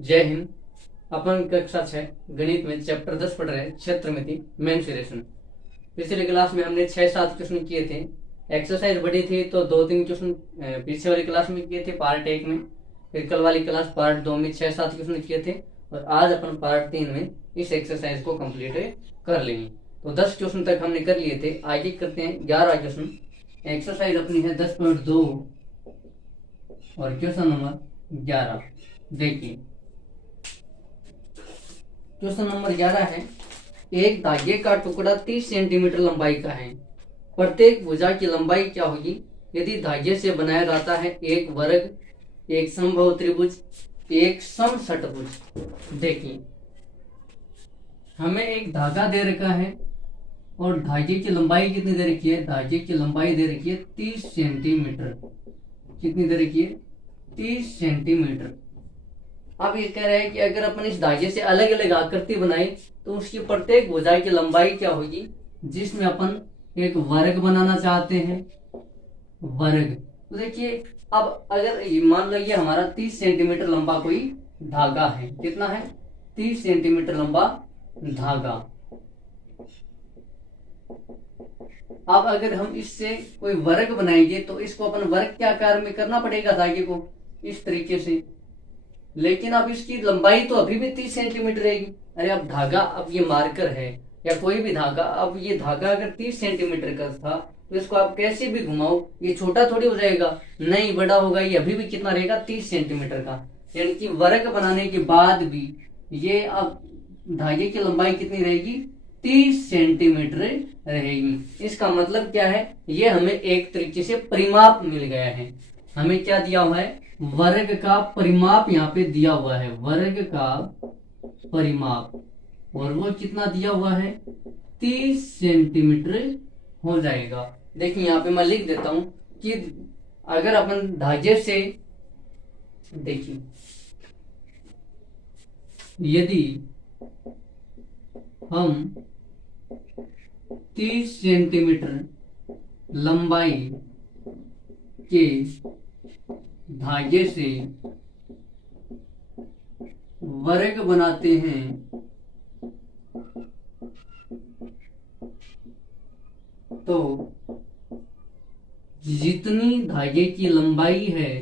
जय हिंद। अपन कक्षा 6 गणित में चैप्टर 10 पढ़ रहे हैं, क्षेत्रमिति मेंसुरेशन। पिछले क्लास में हमने 6-7 क्वेश्चन किए थे। एक्सरसाइज बड़ी थी तो 2-3 क्वेश्चन पीछे वाली क्लास में किए थे पार्ट 1 में, फिर कल वाली क्लास पार्ट 2 में 6-7 क्वेश्चन किए थे और आज अपन पार्ट 3 में इस एक्सरसाइज को कंप्लीट कर लेंगे। तो 10 क्वेश्चन तक हमने कर लिए थे, आगे करते हैं 11 क्वेश्चन। एक्सरसाइज अपनी है 10.2 और क्वेश्चन नंबर 11। देखिए क्वेश्चन नंबर 11 है, एक धागे का टुकड़ा 30 सेंटीमीटर लंबाई का है। प्रत्येक भुजा की लंबाई क्या होगी यदि धागे से बनाया जाता है एक वर्ग, एक समबाहु त्रिभुज, एक समषटभुज। देखिए हमें एक धागा दे रखा है और धागे की लंबाई कितनी दे रखी है? धागे की लंबाई दे रखी है 30 सेंटीमीटर। कितनी दे रखी है? 30 सेंटीमीटर। अब ये कह रहे हैं कि अगर अपन इस धागे से अलग अलग आकृति बनाए तो उसकी प्रत्येक भुजा की लंबाई क्या होगी, जिसमें अपन एक वर्ग बनाना चाहते हैं। वर्ग तो देखिए, अब अगर मान लो ये हमारा 30 सेंटीमीटर लंबा कोई धागा है, कितना है? 30 सेंटीमीटर लंबा धागा। अब अगर हम इससे कोई वर्ग बनाएंगे तो इसको अपन वर्ग के आकार में करना पड़ेगा धागे को इस तरीके से, लेकिन अब इसकी लंबाई तो अभी भी 30 सेंटीमीटर रहेगी। अरे अब धागा, अब ये मार्कर है या कोई भी धागा, अब ये धागा अगर 30 सेंटीमीटर का था तो इसको आप कैसे भी घुमाओ ये छोटा थोड़ी हो जाएगा, नहीं बड़ा होगा, ये अभी भी कितना रहेगा? 30 सेंटीमीटर का। यानी कि वर्ग बनाने के बाद भी ये अब धागे की लंबाई कितनी रहेगी? 30 सेंटीमीटर रहेगी। इसका मतलब क्या है? ये हमें एक तरीके से परिमाप मिल गया है। हमें क्या दिया हुआ है? वर्ग का परिमाप यहाँ पे दिया हुआ है, वर्ग का परिमाप, और वो कितना दिया हुआ है? 30 सेंटीमीटर हो जाएगा। देखिए यहाँ पे मैं लिख देता हूं कि अगर अपन धागे से, देखिए यदि हम 30 सेंटीमीटर लंबाई के धागे से वर्ग बनाते हैं तो जितनी धागे की लंबाई है,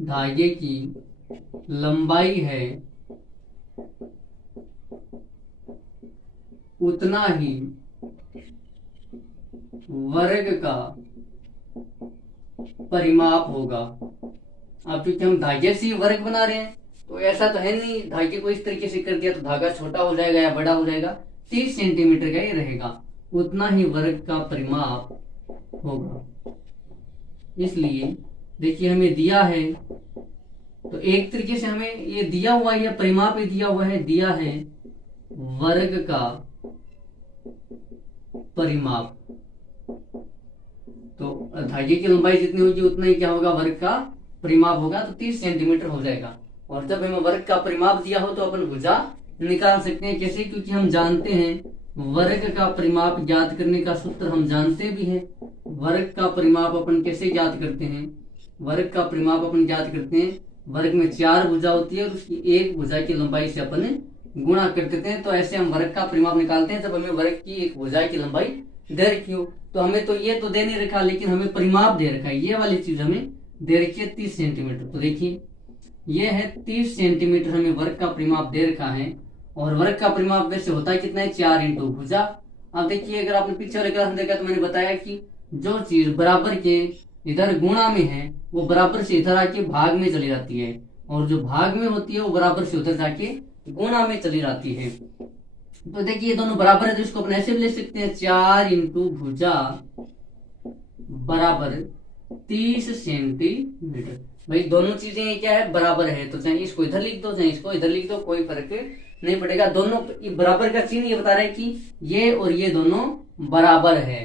धागे की लंबाई है उतना ही वर्ग का परिमाप होगा। अब क्योंकि हम धागे से वर्ग बना रहे हैं तो ऐसा तो है नहीं धागे को इस तरीके से कर दिया तो धागा छोटा हो जाएगा या बड़ा हो जाएगा, 30 सेंटीमीटर का ही रहेगा, उतना ही वर्ग का परिमाप होगा। इसलिए देखिए हमें दिया है तो एक तरीके से हमें ये दिया हुआ है, परिमाप ही दिया हुआ है, दिया है वर्ग का परिमाप। तो धागे की लंबाई जितनी होगी उतना ही क्या होगा? वर्ग का परिमाप होगा, तो 30 सेंटीमीटर हो जाएगा। और जब हमें वर्ग का परिमाप दिया हो तो अपन भुजा निकाल सकते हैं। कैसे? क्योंकि हम जानते हैं वर्ग का परिमाप ज्ञात करने का सूत्र हम जानते भी हैं। वर्ग का परिमाप अपन कैसे ज्ञात करते हैं? वर्ग का परिमाप अपन ज्ञात करते हैं, वर्ग में 4 भुजा होती है और उसकी एक भुजा की लंबाई से अपन गुणा कर देते हैं। तो ऐसे हम वर्ग का परिमाप निकालते हैं जब हमें वर्ग की एक भुजा की लंबाई दे रखी हो। तो हमें तो ये तो दे नहीं रखा, लेकिन हमें परिमाप दे रखा है, ये वाली चीज हमें दे रखी है 30 सेंटीमीटर। तो देखिए ये है 30 सेंटीमीटर हमें वर्ग का परिमाप दे रखा है, और वर्ग का परिमाप वैसे होता है कितना है? 4 इंटू भुजा। अब देखिए अगर आपने पिक्चर वाले क्लास में देखा तो मैंने बताया कि जो चीज बराबर के इधर गुणा में है वो बराबर से इधर आके भाग में चली जाती है, और जो भाग में होती है वो बराबर से उधर जाके गुणा में चली जाती है। तो देखिए ये दोनों बराबर है तो इसको अपन ऐसे भी ले सकते हैं, 4 इंटू भुजा बराबर 30 सेंटीमीटर। भाई दोनों चीजें क्या है? बराबर है, तो चाहे इसको इधर लिख दो चाहे इसको इधर लिख दो, कोई फर्क नहीं पड़ेगा। दोनों बराबर का चिन्ह ये बता रहा है कि ये और ये दोनों बराबर है,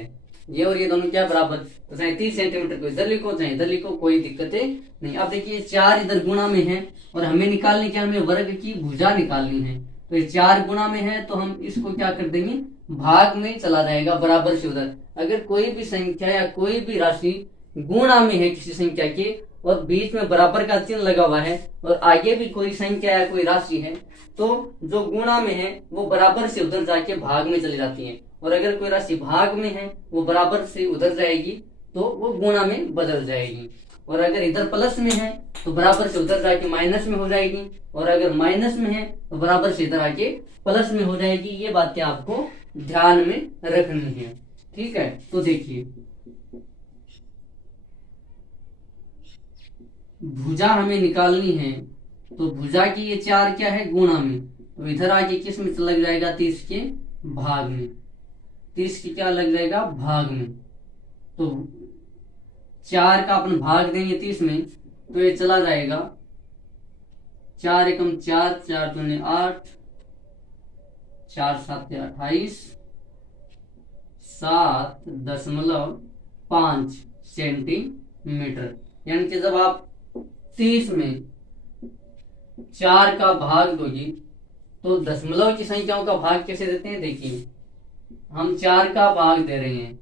ये और ये दोनों क्या? बराबर। तो चाहे 30 सेंटीमीटर को इधर लिखो चाहे इधर लिखो, कोई दिक्कत नहीं। अब देखिए 4 इधर गुणा में है और हमें निकालनी क्या? हमें वर्ग की भुजा निकालनी है। तो ये 4 गुणा में है तो हम इसको क्या कर देंगे? भाग में चला जाएगा बराबर से उधर। अगर कोई भी संख्या या कोई भी राशि गुणा में है किसी संख्या के और बीच में बराबर का चिन्ह लगा हुआ है और आगे भी कोई संख्या या कोई राशि है, तो जो गुणा में है वो बराबर से उधर जाके भाग में चली जाती है, और अगर कोई राशि भाग में है वो बराबर से उधर जाएगी तो वो गुणा में बदल जाएगी, और अगर इधर प्लस में है तो बराबर से उधर जाके माइनस में हो जाएगी, और अगर माइनस में है तो बराबर से इधर आके प्लस में हो जाएगी। ये बातें आपको ध्यान में रखनी है, ठीक है। तो देखिए भुजा हमें निकालनी है, तो भुजा की ये 4 क्या है, गुणा में, तो इधर आके किस में लग जाएगा, 30 के भाग में, 30 की क्या लग जाएगा, भाग में। तो 4 का अपन भाग देंगे 30 में तो ये चला जाएगा 4 एकम 4, 4 दूने 8, 4 साते 28, 7.5 सेंटीमीटर। यानी कि जब आप 30 में 4 का भाग दोगे तो दशमलव की संख्याओं का भाग कैसे देते हैं, देखिए हम 4 का भाग दे रहे हैं,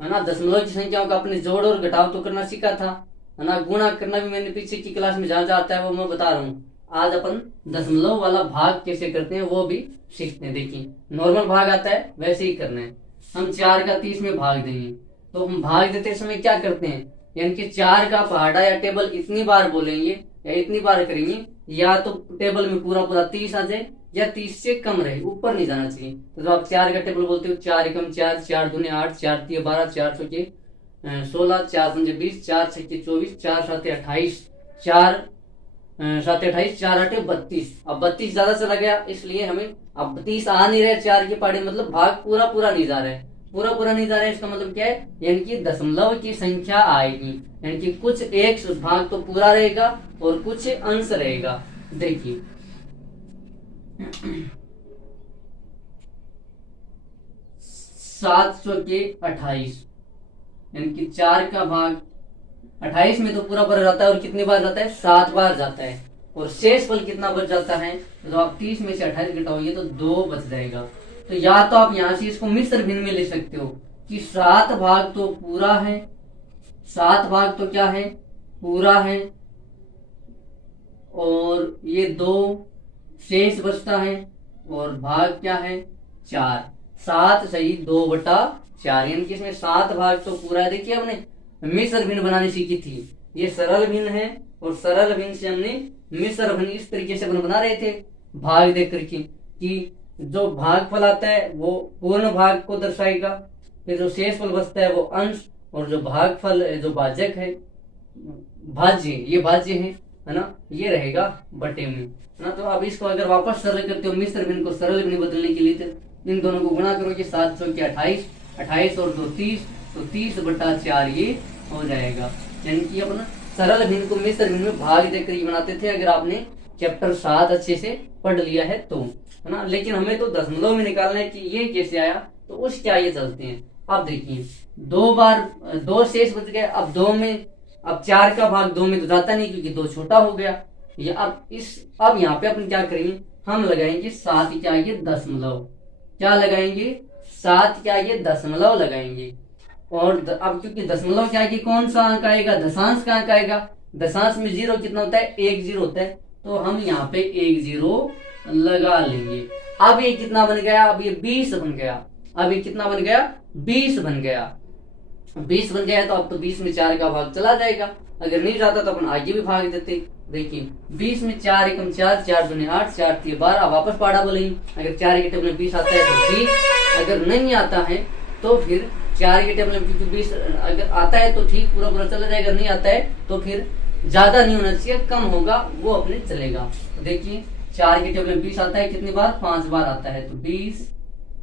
है ना। दशमलव की संख्याओं का अपने जोड़ और घटाव तो करना सीखा था, है ना। गुणा करना भी मैंने पीछे की क्लास में जहां आता है वो मैं बता रहा हूँ। आज अपन दशमलव वाला भाग कैसे करते हैं वो भी सीखते हैं। देखिए नॉर्मल भाग आता है वैसे ही करना है। हम 4 का 30 में भाग देंगे, तो हम भाग देते समय क्या करते हैं, यानी कि 4 का पहाड़ा या टेबल इतनी बार बोलेंगे या इतनी बार करेंगे, या तो टेबल में पूरा पूरा 30 आ जाए या 30 से कम रहे, ऊपर नहीं जाना चाहिए। तो जब आप 4 का टेबल बोलते हो, 4 एकम 4, 4 दूने 8, 4 तिये 12, 4 चौके 16, 4 पंजे 20, 4 छक्के 24, 4 साते 28, 4 साते 28, 4 आठे 32। अब 32 ज्यादा चला गया, इसलिए हमें अब 32 आ नहीं रहे 4 के पहाड़े, मतलब भाग पूरा पूरा नहीं जा रहा है, पूरा पूरा नहीं जा रहा है। इसका मतलब क्या है, यानी कि दशमलव की संख्या आएगी, यानी कि कुछ एक भाग तो पूरा रहेगा और कुछ अंश रहेगा। देखिए 7 चौके 28, यानी कि 4 का भाग 28 में तो पूरा भर जाता है, और कितनी बार जाता है, 7 बार जाता है, और शेष फल कितना बच जाता है, तो आप 30 में से 28 घटाओगे तो 2 बच जाएगा। तो या तो आप यहां से इसको मिश्र भिन्न में ले सकते हो कि 7 भाग तो पूरा है, 7 भाग तो क्या है, पूरा है, और ये 2 शेष बचता है, और भाग क्या है, 4, 7 सही 2/4, यानी कि इसमें 7 भाग तो पूरा है। देखिए हमने मिश्र भिन्न बनानी सीखी थी, ये सरल भिन्न है, और सरल भिन्न से हमने मिश्र भिन्न इस तरीके से बना रहे थे भाग देख करके, कि जो भागफल आता है वो पूर्ण भाग को दर्शाएगा, फिर जो शेषफल बचता है वो अंश, और जो भागफल जो भाजक है, भाज्य, ये भाज्य है ना, ये रहेगा बटे में, है ना। तो अब इसको अगर वापस सरल करते हो, मिश्र भिन्न को सरल भिन्न बदलने के लिए, तो इन दोनों को गुणा करोगे, 7 चौके 28, 28 और 2 30, तो 30/4 ये हो जाएगा। यानी कि अपना सरल भिन्न को मिश्र भिन्न में भाग देकर ये बनाते थे, अगर आपने चैप्टर 7 अच्छे से पढ़ लिया है तो, है ना। लेकिन हमें तो दशमलव में निकालना है कि ये कैसे आया, तो उसके आगे चलते हैं। अब देखिए 2 बार 2 शेष बच गए, अब 2 में, अब 4 का भाग 2 में तो जाता नहीं क्योंकि 2 छोटा हो गया। या अब यहाँ पे अपन क्या करेंगे, हम लगाएंगे 7 के आगे दशमलव, क्या लगाएंगे, 7 के आगे दशमलव लगाएंगे। और अब क्योंकि दशमलव के आगे कौन सा अंक आएगा, दशांश का अंक आएगा, दशांश में 0 कितना होता है, 1 0 होता है, तो हम यहाँ पे 1 0 लगा लेंगे। अब ये कितना बन गया, अब ये 20 बन गया, अब ये कितना बन गया, 20 बन गया, 20 बन गया, तो अब तो 20 में 4 का भाग चला जाएगा, अगर नहीं जाता तो अपन आगे भी भाग देते। देखिए 20 में 4 एकम 4, 4 दूने 8, 4 तिये 12, वापस पहाड़ा बोलेंगे, अगर 4 के टेबल में 20 आता है तो 20, अगर नहीं आता है तो फिर 4 के टेबल में 20 अगर आता है तो ठीक पूरा पूरा चला जाएगा, नहीं आता है तो फिर ज्यादा नहीं होना चाहिए, कम होगा वो अपने चलेगा। तो देखिए 4 के टेबल में 20 आता है, कितनी बार, 5 बार आता है, तो 20,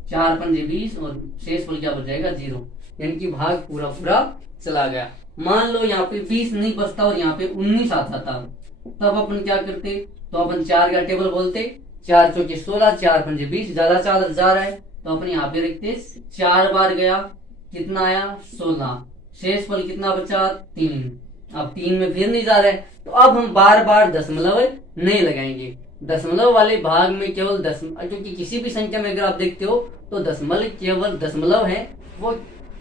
4 पंजे 20, और शेष फल क्या बच जाएगा, 0, यानी कि भाग पूरा पूरा चला गया। मान लो यहाँ पे 20 नहीं बचता और यहाँ पे 19 आता था, तब अपन क्या करते, तो अपन 4 का टेबल बोलते, 4 चौके 16, 4 पंजे 20, ज्यादा चादर जा रहा है तो अपन यहाँ पे रखते, 4 बार गया, कितना आया, 16, शेष फल कितना बचा, 3, अब 3 में फिर नहीं जा रहा है, तो अब हम बार बार दशमलव नहीं लगाएंगे। दशमलव वाले भाग में केवल क्योंकि किसी भी संख्या में अगर आप देखते हो तो दशमलव केवल दशमलव है, वो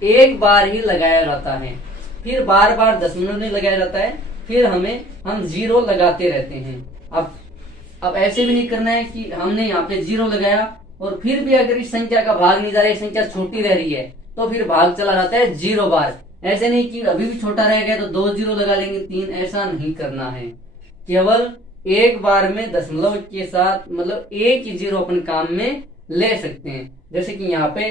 एक बार ही लगाया जाता है, फिर बार बार दशमलव नहीं लगाया जाता है, फिर हम जीरो लगाते रहते हैं। अब ऐसे भी नहीं करना है कि हमने यहाँ पे जीरो लगाया और फिर भी अगर इस संख्या का भाग नहीं जा रहा है, संख्या छोटी रह रही है, तो फिर भाग चला जाता है 0 बार। ऐसे नहीं कि अभी भी छोटा रह गया तो 2 जीरो लगा लेंगे 3, ऐसा नहीं करना है। केवल एक बार में दशमलव के साथ मतलब एक ही जीरो अपन काम में ले सकते हैं। जैसे कि यहाँ पे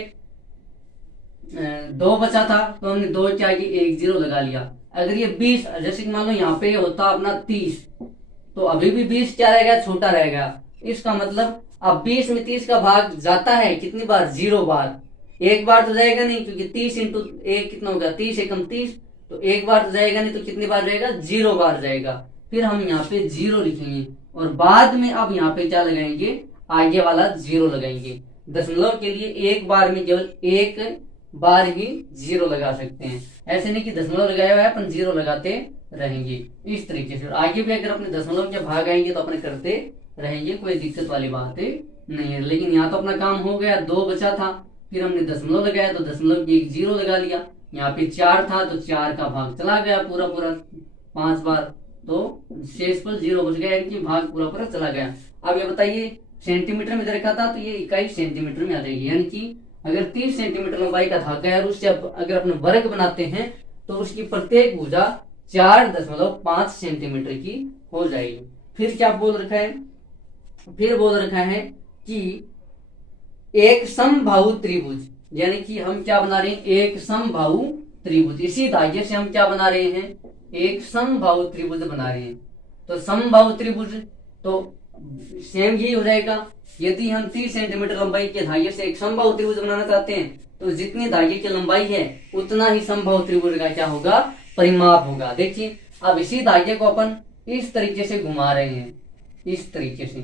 2 बचा था तो हमने 2 के आगे 1 जीरो लगा लिया। अगर ये 20, जैसे कि मान लो यहाँ पे होता अपना 30, तो अभी भी 20 क्या रहेगा, छोटा रहेगा। इसका मतलब अब 20 में 30 का भाग जाता है कितनी बार, 0 बार। एक बार तो जाएगा नहीं, क्योंकि 30 इंटू 1 कितना होगा, 30 एकम 30, तो एक बार तो जाएगा नहीं, तो कितनी बार जाएगा, 0 बार जाएगा। फिर हम यहाँ पे 0 लिखेंगे और बाद में अब यहाँ पे क्या लगाएंगे, आगे वाला 0 लगाएंगे। दशमलव के लिए एक बार में केवल एक बार ही 0 लगा सकते हैं। ऐसे नहीं कि दशमलव लगाया हुआ है अपन 0 लगाते रहेंगे। इस तरीके से आगे भी अगर अपने दशमलव के भाग आएंगे तो अपने करते रहेंगे, कोई दिक्कत वाली बात नहीं है। लेकिन यहाँ तो अपना काम हो गया, 2 बचा था, फिर हमने दशमलव लगाया तो दशमलव की 1 जीरो लगा लिया। यहाँ पे 4 था तो 4 का भाग चला गया पूरा 5 बार, तो शेष पर 0 बच गया, कि भाग पूरा चला गया। अब ये बताइए सेंटीमीटर में रखा था तो ये इकाई सेंटीमीटर में आ जाएगी। यानी कि अगर 30 सेंटीमीटर लंबाई का धागा है और उससे अगर अपने वर्ग बनाते हैं तो उसकी प्रत्येक भुजा 4.5 सेंटीमीटर की हो जाएगी। फिर क्या बोल रखा है, फिर बोल रखा है कि एक समबाहु त्रिभुज, यानी कि हम क्या बना रहे हैं, एक समबाहु त्रिभुज। इसी धागे से हम क्या बना रहे हैं, एक समबाहु त्रिभुज बना रहे हैं। तो समबाहु त्रिभुज तो सेम ही हो जाएगा। यदि हम 30 सेंटीमीटर लंबाई के धागे से एक समबाहु त्रिभुज बनाना चाहते हैं तो जितनी धागे की लंबाई है उतना ही समबाहु त्रिभुज का क्या होगा, परिमाप होगा। देखिए अब इसी धागे को अपन इस तरीके से घुमा रहे हैं, इस तरीके से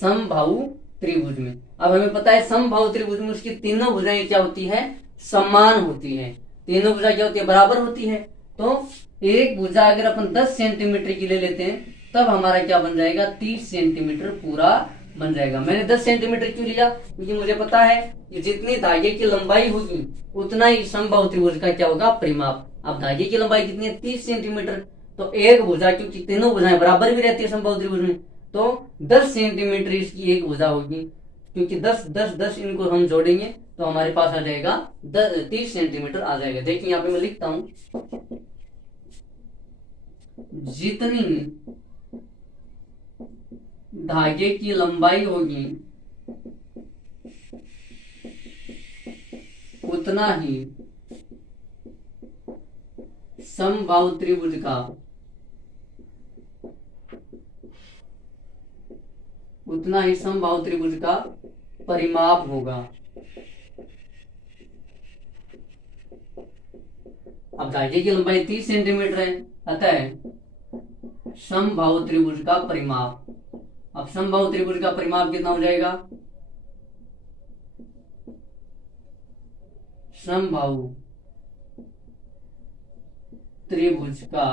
समबाहु त्रिभुज में। अब हमें पता है समबाहु त्रिभुज में उसकी तीनों भुजाएं क्या होती है, समान होती है। तीनों भुजा क्या होती है, बराबर होती है। तो एक भुजा अगर अपन 10 सेंटीमीटर की ले लेते हैं तब हमारा क्या बन जाएगा, 30 सेंटीमीटर पूरा बन जाएगा। मैंने 10 सेंटीमीटर क्यों लिया, क्योंकि मुझे पता है कि जितनी धागे की लंबाई होगी उतना ही समबाहु त्रिभुज का क्या होगा, परिमाप। अब धागे की लंबाई कितनी है, 30 सेंटीमीटर, तो एक भुजा, क्योंकि तीनों भुजाएं बराबर भी रहती है समबाहु त्रिभुज में, तो 10 सेंटीमीटर इसकी एक भुजा होगी। क्योंकि 10 इनको हम जोड़ेंगे तो हमारे पास आ जाएगा 30 सेंटीमीटर आ जाएगा। देखिए यहाँ पे मैं लिखता हूं, जितनी धागे की लंबाई होगी उतना ही समबाहु त्रिभुज का परिमाप होगा। अब धागे की लंबाई 30 सेंटीमीटर है, अतः समबाहु त्रिभुज का परिमाप, अब समबाहु त्रिभुज का परिमाप कितना हो जाएगा, समबाहु त्रिभुज का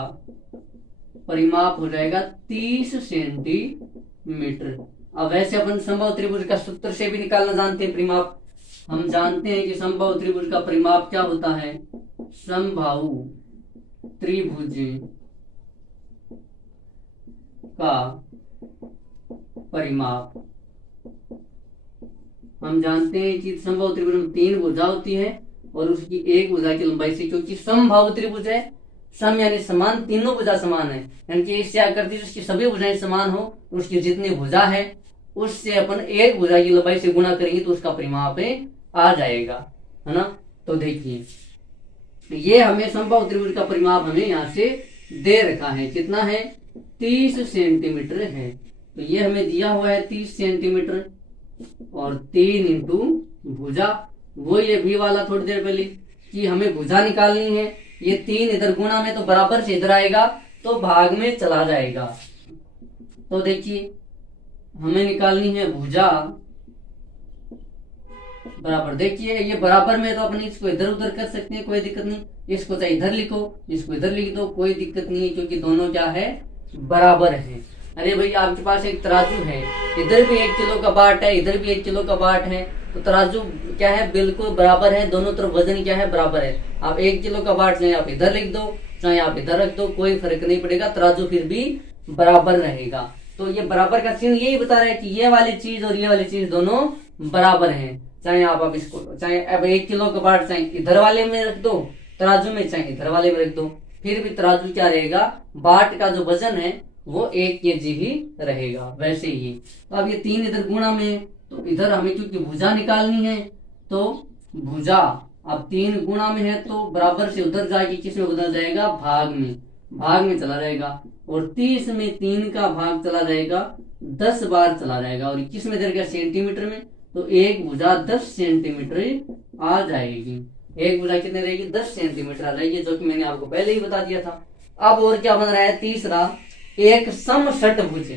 परिमाप हो जाएगा 30 सेंटीमीटर। अब वैसे अपन समबाहु त्रिभुज का सूत्र से भी निकालना जानते हैं परिमाप। हम जानते हैं कि समबाहु त्रिभुज का परिमाप क्या होता है, समबाहु त्रिभुज का परिमाप। हम जानते हैं कि समबाहु त्रिभुज में 3 भुजा होती है और उसकी एक भुजा की लंबाई से, क्योंकि समबाहु त्रिभुज है, सम यानी समान, तीनों भुजा समान है, यानी कि इससे आकृति उसकी सभी भुजाएं समान हो, उसकी जितनी भुजा है उससे अपन एक भुजा की लंबाई से गुणा करेंगे तो उसका परिमाप आ जाएगा, है ना। तो देखिए ये हमें समबाहु त्रिभुज का परिमाप हमें यहाँ से दे रखा है, कितना है, 30 सेंटीमीटर है। तो ये हमें दिया हुआ है 30 सेंटीमीटर और 3 इंटू भुजा, वो ये भी वाला थोड़ी देर पहले कि हमें भुजा निकालनी है। ये 3 इधर गुणा में तो बराबर से इधर आएगा तो भाग में चला जाएगा। तो देखिए हमें निकालनी है भुजा बराबर, देखिए ये बराबर में तो अपने इसको इधर उधर कर सकते हैं, कोई दिक्कत नहीं। इसको चाहे इधर लिखो, इसको इधर लिख दो, कोई दिक्कत नहीं है, क्योंकि दोनों क्या है, बराबर है। अरे भाई आपके पास एक तराजू है, इधर भी 1 किलो का बाट है, इधर भी 1 किलो का बाट है, तो तराजू क्या है, बिल्कुल बराबर है, दोनों तरफ वजन क्या है, बराबर है। आप 1 किलो का बाट लें, आप इधर लिख दो, चाहे आप इधर रख दो, कोई फर्क नहीं पड़ेगा, तराजू फिर भी बराबर रहेगा। तो ये बराबर का चिन्ह यही बता रहा है कि ये वाली चीज और ये वाली चीज दोनों बराबर हैं। चाहे आप इसको, चाहे अब 1 किलो का बाट चाहे इधर वाले में रख दो तराजू में, चाहे इधर वाले में रख दो, फिर भी तराजू क्या रहेगा, बाट का जो वजन है वो 1 kg ही रहेगा। वैसे ही तो अब ये 3 इधर गुणा में, तो इधर हमें क्योंकि भुजा निकालनी है, तो भुजा अब 3 गुणा में है तो बराबर से उधर जाके किस में बदल जाएगा, भाग में चला जाएगा। और 30 में 3 का भाग चला जाएगा 10 बार चला जाएगा, और किस में देगा, सेंटीमीटर में, तो एक भुजा 10 सेंटीमीटर आ जाएगी। एक भुजा कितने रहेगी, 10 सेंटीमीटर आ जाएगी, जो कि मैंने आपको पहले ही बता दिया था। अब और क्या बन रहा है, तीसरा, एक समषटभुज।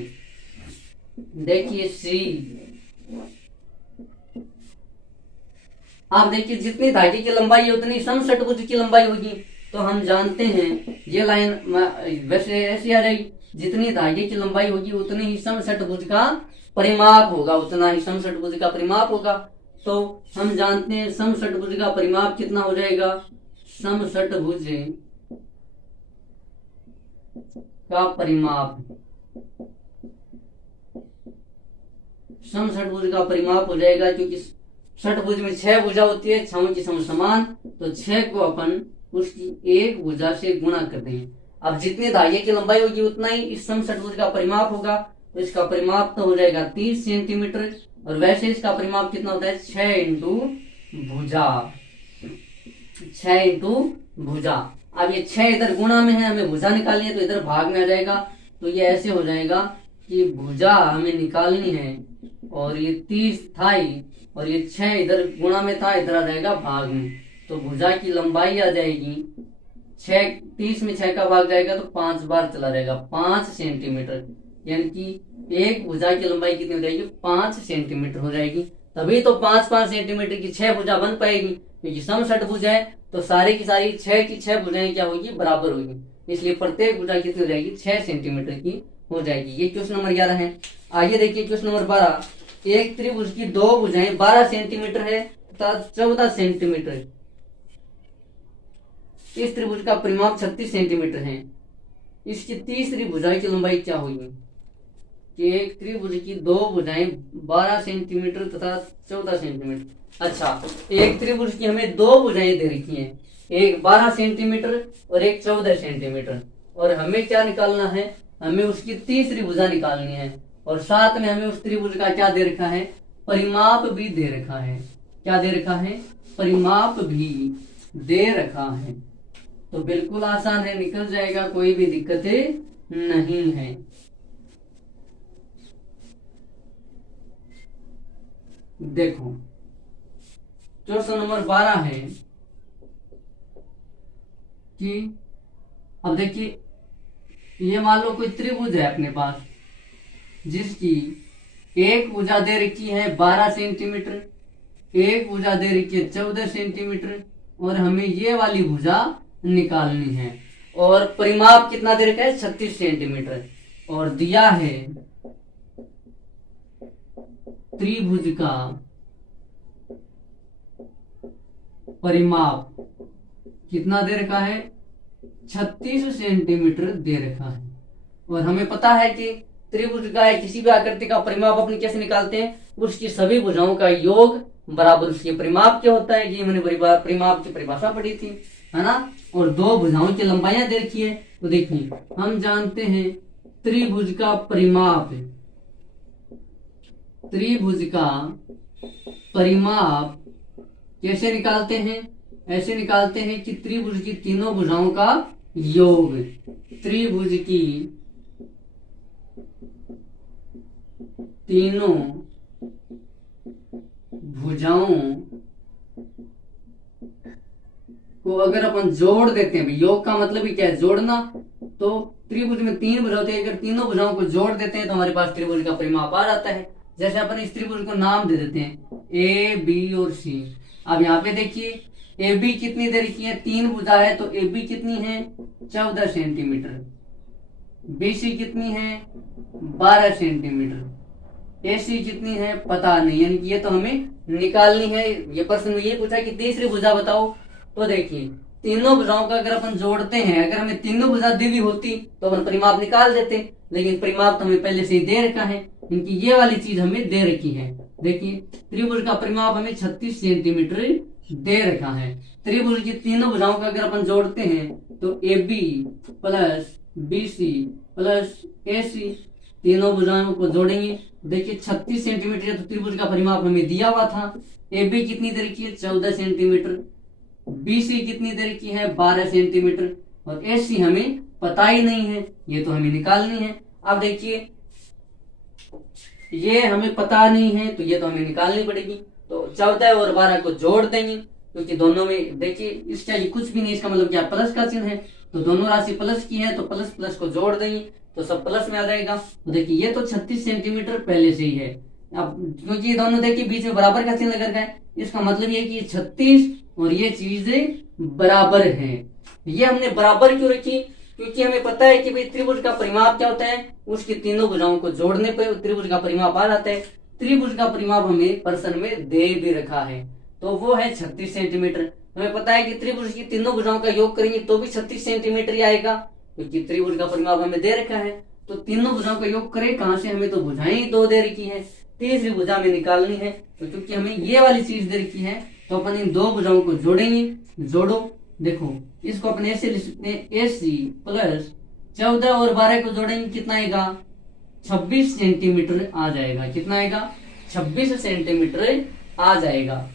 देखिए सी, आप देखिए जितनी धागे की लंबाई है उतनी समषटभुज की लंबाई होगी। तो हम जानते हैं ये लाइन वैसे ऐसी आ जाएगी, जितनी धागे की लंबाई होगी उतनी ही समषटभुज का परिमाप होगा, उतना ही समषटभुज का परिमाप होगा। तो हम जानते हैं समषटभुज का परिमाप कितना हो जाएगा, समषटभुज का परिमाप, समषटभुज का परिमाप हो जाएगा, क्योंकि षटभुज में 6 भुजा होती है, 6 की सम समान, तो 6 को अपन उसकी 1 भुजा से गुणा कर देंगे। अब जितने धागे की लंबाई होगी उतना ही इस समषटभुज का परिमाप होगा, तो इसका परिमाप तो हो जाएगा 30 सेंटीमीटर। और वैसे इसका परिमाप कितना होता है, 6 इंटू भुजा, 6 इंटू भुजा। अब ये 6 इधर गुणा में है, हमें भुजा निकालनी है, तो इधर भाग में आ जाएगा। तो ये ऐसे हो जाएगा कि भुजा हमें निकालनी है, और ये 30 था ही, और ये 6 इधर गुणा में था, इधर आ जाएगा भाग में। तो भुजा की लंबाई आ जाएगी 6, 30 में 6 का भाग जाएगा तो 5 बार चला जाएगा, 5 सेंटीमीटर। यानी कि एक भुजा की लंबाई कितनी हो जाएगी, 5 सेंटीमीटर हो जाएगी। तभी तो 5-5 सेंटीमीटर की 6 भुजा बन पाएगी, क्योंकि समषटभुज है तो सारी की सारी 6 की 6 भुजाएं क्या होगी, बराबर होगी। इसलिए प्रत्येक भुजा कितनी हो जाएगी, 6 सेंटीमीटर की हो जाएगी। ये क्वेश्चन नंबर 11 है। आगे देखिए क्वेश्चन नंबर 12, एक त्रिभुज की 2 भुजाएं 12 सेंटीमीटर है तथा 14 सेंटीमीटर, इस त्रिभुज का परिमाप 36 सेंटीमीटर है। इसकी तीसरी भुजा की लंबाई क्या होगी, कि एक त्रिभुज की 2 भुजाएं 12 सेंटीमीटर तथा 14 सेंटीमीटर। अच्छा, एक त्रिभुज की हमें 2 भुजाएं दे रखी हैं, एक 12 सेंटीमीटर और एक 14 सेंटीमीटर, और हमें क्या निकालना है, हमें उसकी तीसरी भुजा निकालनी है, और साथ में हमें उस त्रिभुज का क्या दे रखा है, परिमाप भी दे रखा है। क्या दे रखा है, परिमाप भी दे रखा है। तो बिल्कुल आसान है, निकल जाएगा, कोई भी दिक्कत नहीं है। देखो क्वेश्चन नंबर 12 है कि अब देखिए, ये मान लो कोई त्रिभुज है अपने पास, जिसकी एक भुजा दे रखी है 12 सेंटीमीटर, एक भुजा दे रखी है 14 सेंटीमीटर, और हमें ये वाली भुजा निकालनी है, और परिमाप कितना दे रखा है, 36 सेंटीमीटर, और दिया है त्रिभुज का परिमाप कितना दे रखा है, 36 सेंटीमीटर दे रखा है। और हमें पता है कि त्रिभुज का किसी भी आकृति का परिमाप अपने कैसे निकालते हैं, उसकी सभी भुजाओं का योग बराबर उसके परिमाप क्या होता है। ये मैंने परिमाप की परिभाषा पढ़ी थी, है ना। और 2 भुजाओं की लंबाइयां दे रखी है, तो देखिए हम जानते हैं त्रिभुज का परिमाप, त्रिभुज का परिमाप कैसे निकालते हैं, ऐसे निकालते हैं कि त्रिभुज की तीनों भुजाओं का योग, त्रिभुज की तीनों भुजाओं को अगर अपन जोड़ देते हैं, योग का मतलब ही क्या है, जोड़ना। तो त्रिभुज में 3 भुजा होती है, अगर तीनों भुजाओं को जोड़ देते हैं तो हमारे पास त्रिभुज का परिमाप आ जाता है। जैसे अपन इस त्रिभुज को नाम दे देते हैं ए, बी और सी। अब यहाँ पे देखिए ए बी कितनी दे रखी है, 3 भुजा है, तो ए बी कितनी है, 14 सेंटीमीटर, बी सी कितनी है, 12 सेंटीमीटर, ए सी कितनी है पता नहीं, यानी कि ये तो हमें निकालनी है। ये प्रश्न में ये पूछा कि तीसरी भुजा बताओ, तो देखिए तीनों भुजाओं का अगर अपन जोड़ते हैं, अगर हमें तीनों भुजा दी हुई होती तो अपन परिमाप निकाल देते, लेकिन परिमाप तो हमें पहले से ही दे रखा है, क्योंकि ये वाली चीज हमें दे रखी है। देखिए त्रिभुज का परिमाप हमें 36 सेंटीमीटर दे रखा है। त्रिभुज की तीनों भुजाओं का अगर अपन जोड़ते हैं तो AB plus BC plus AC, तीनों भुजाओं को जोड़ेंगे। देखिए 36 सेंटीमीटर तो त्रिभुज का परिमाप हमें दिया हुआ था। AB कितनी दे रखी है? 14 सेंटीमीटर। BC कितनी दे रखी है? 12 सेंटीमीटर। और AC हमें पता ही नहीं है, ये तो हमें निकालनी है। अब देखिए ये हमें पता नहीं है तो ये तो हमें निकालनी पड़ेगी। तो 14 और 12 को जोड़ देंगे, क्योंकि दोनों में देखिए इसका ये कुछ भी नहीं, इसका मतलब क्या प्लस का चिन्ह है, तो दोनों राशि प्लस की है तो प्लस प्लस को जोड़ देंगे तो सब प्लस में आ जाएगा। तो देखिए ये तो 36 सेंटीमीटर पहले से ही है। अब क्योंकि ये दोनों देखिए बीच में बराबर का चिन्ह लगा रखा है, इसका मतलब ये कि 36 और ये चीजें बराबर है। ये हमने बराबर क्यों रखी? क्योंकि हमें पता है कि भाई त्रिभुज का परिमाप क्या होता है, उसकी तीनों भुजाओं को जोड़ने पर त्रिभुज का परिमाप आ जाता है। त्रिभुज का परिमाप हमें प्रश्न में दे भी रखा है, तो वो है 36 सेंटीमीटर। हमें पता है कि त्रिभुज की तीनों भुजाओं का योग करेंगे तो भी 36 सेंटीमीटर ही आएगा, क्योंकि त्रिभुज का परिमाप हमें दे रखा है। तो तीनों भुजाओं का योग करें कहां से? हमें तो भुजाएं ही दो दे रखी है, तीसरी भुजा में निकालनी है। तो क्योंकि हमें ये वाली चीज दे रखी है तो अपन इन दो भुजाओं को जोड़ेंगे। जोड़ो, देखो इसको अपन ऐसे लिख सकते हैं, AC प्लस 14 और 12 को जोड़ेंगे कितना आएगा? 26 सेंटीमीटर आ जाएगा। कितना आएगा? 26 सेंटीमीटर आ जाएगा।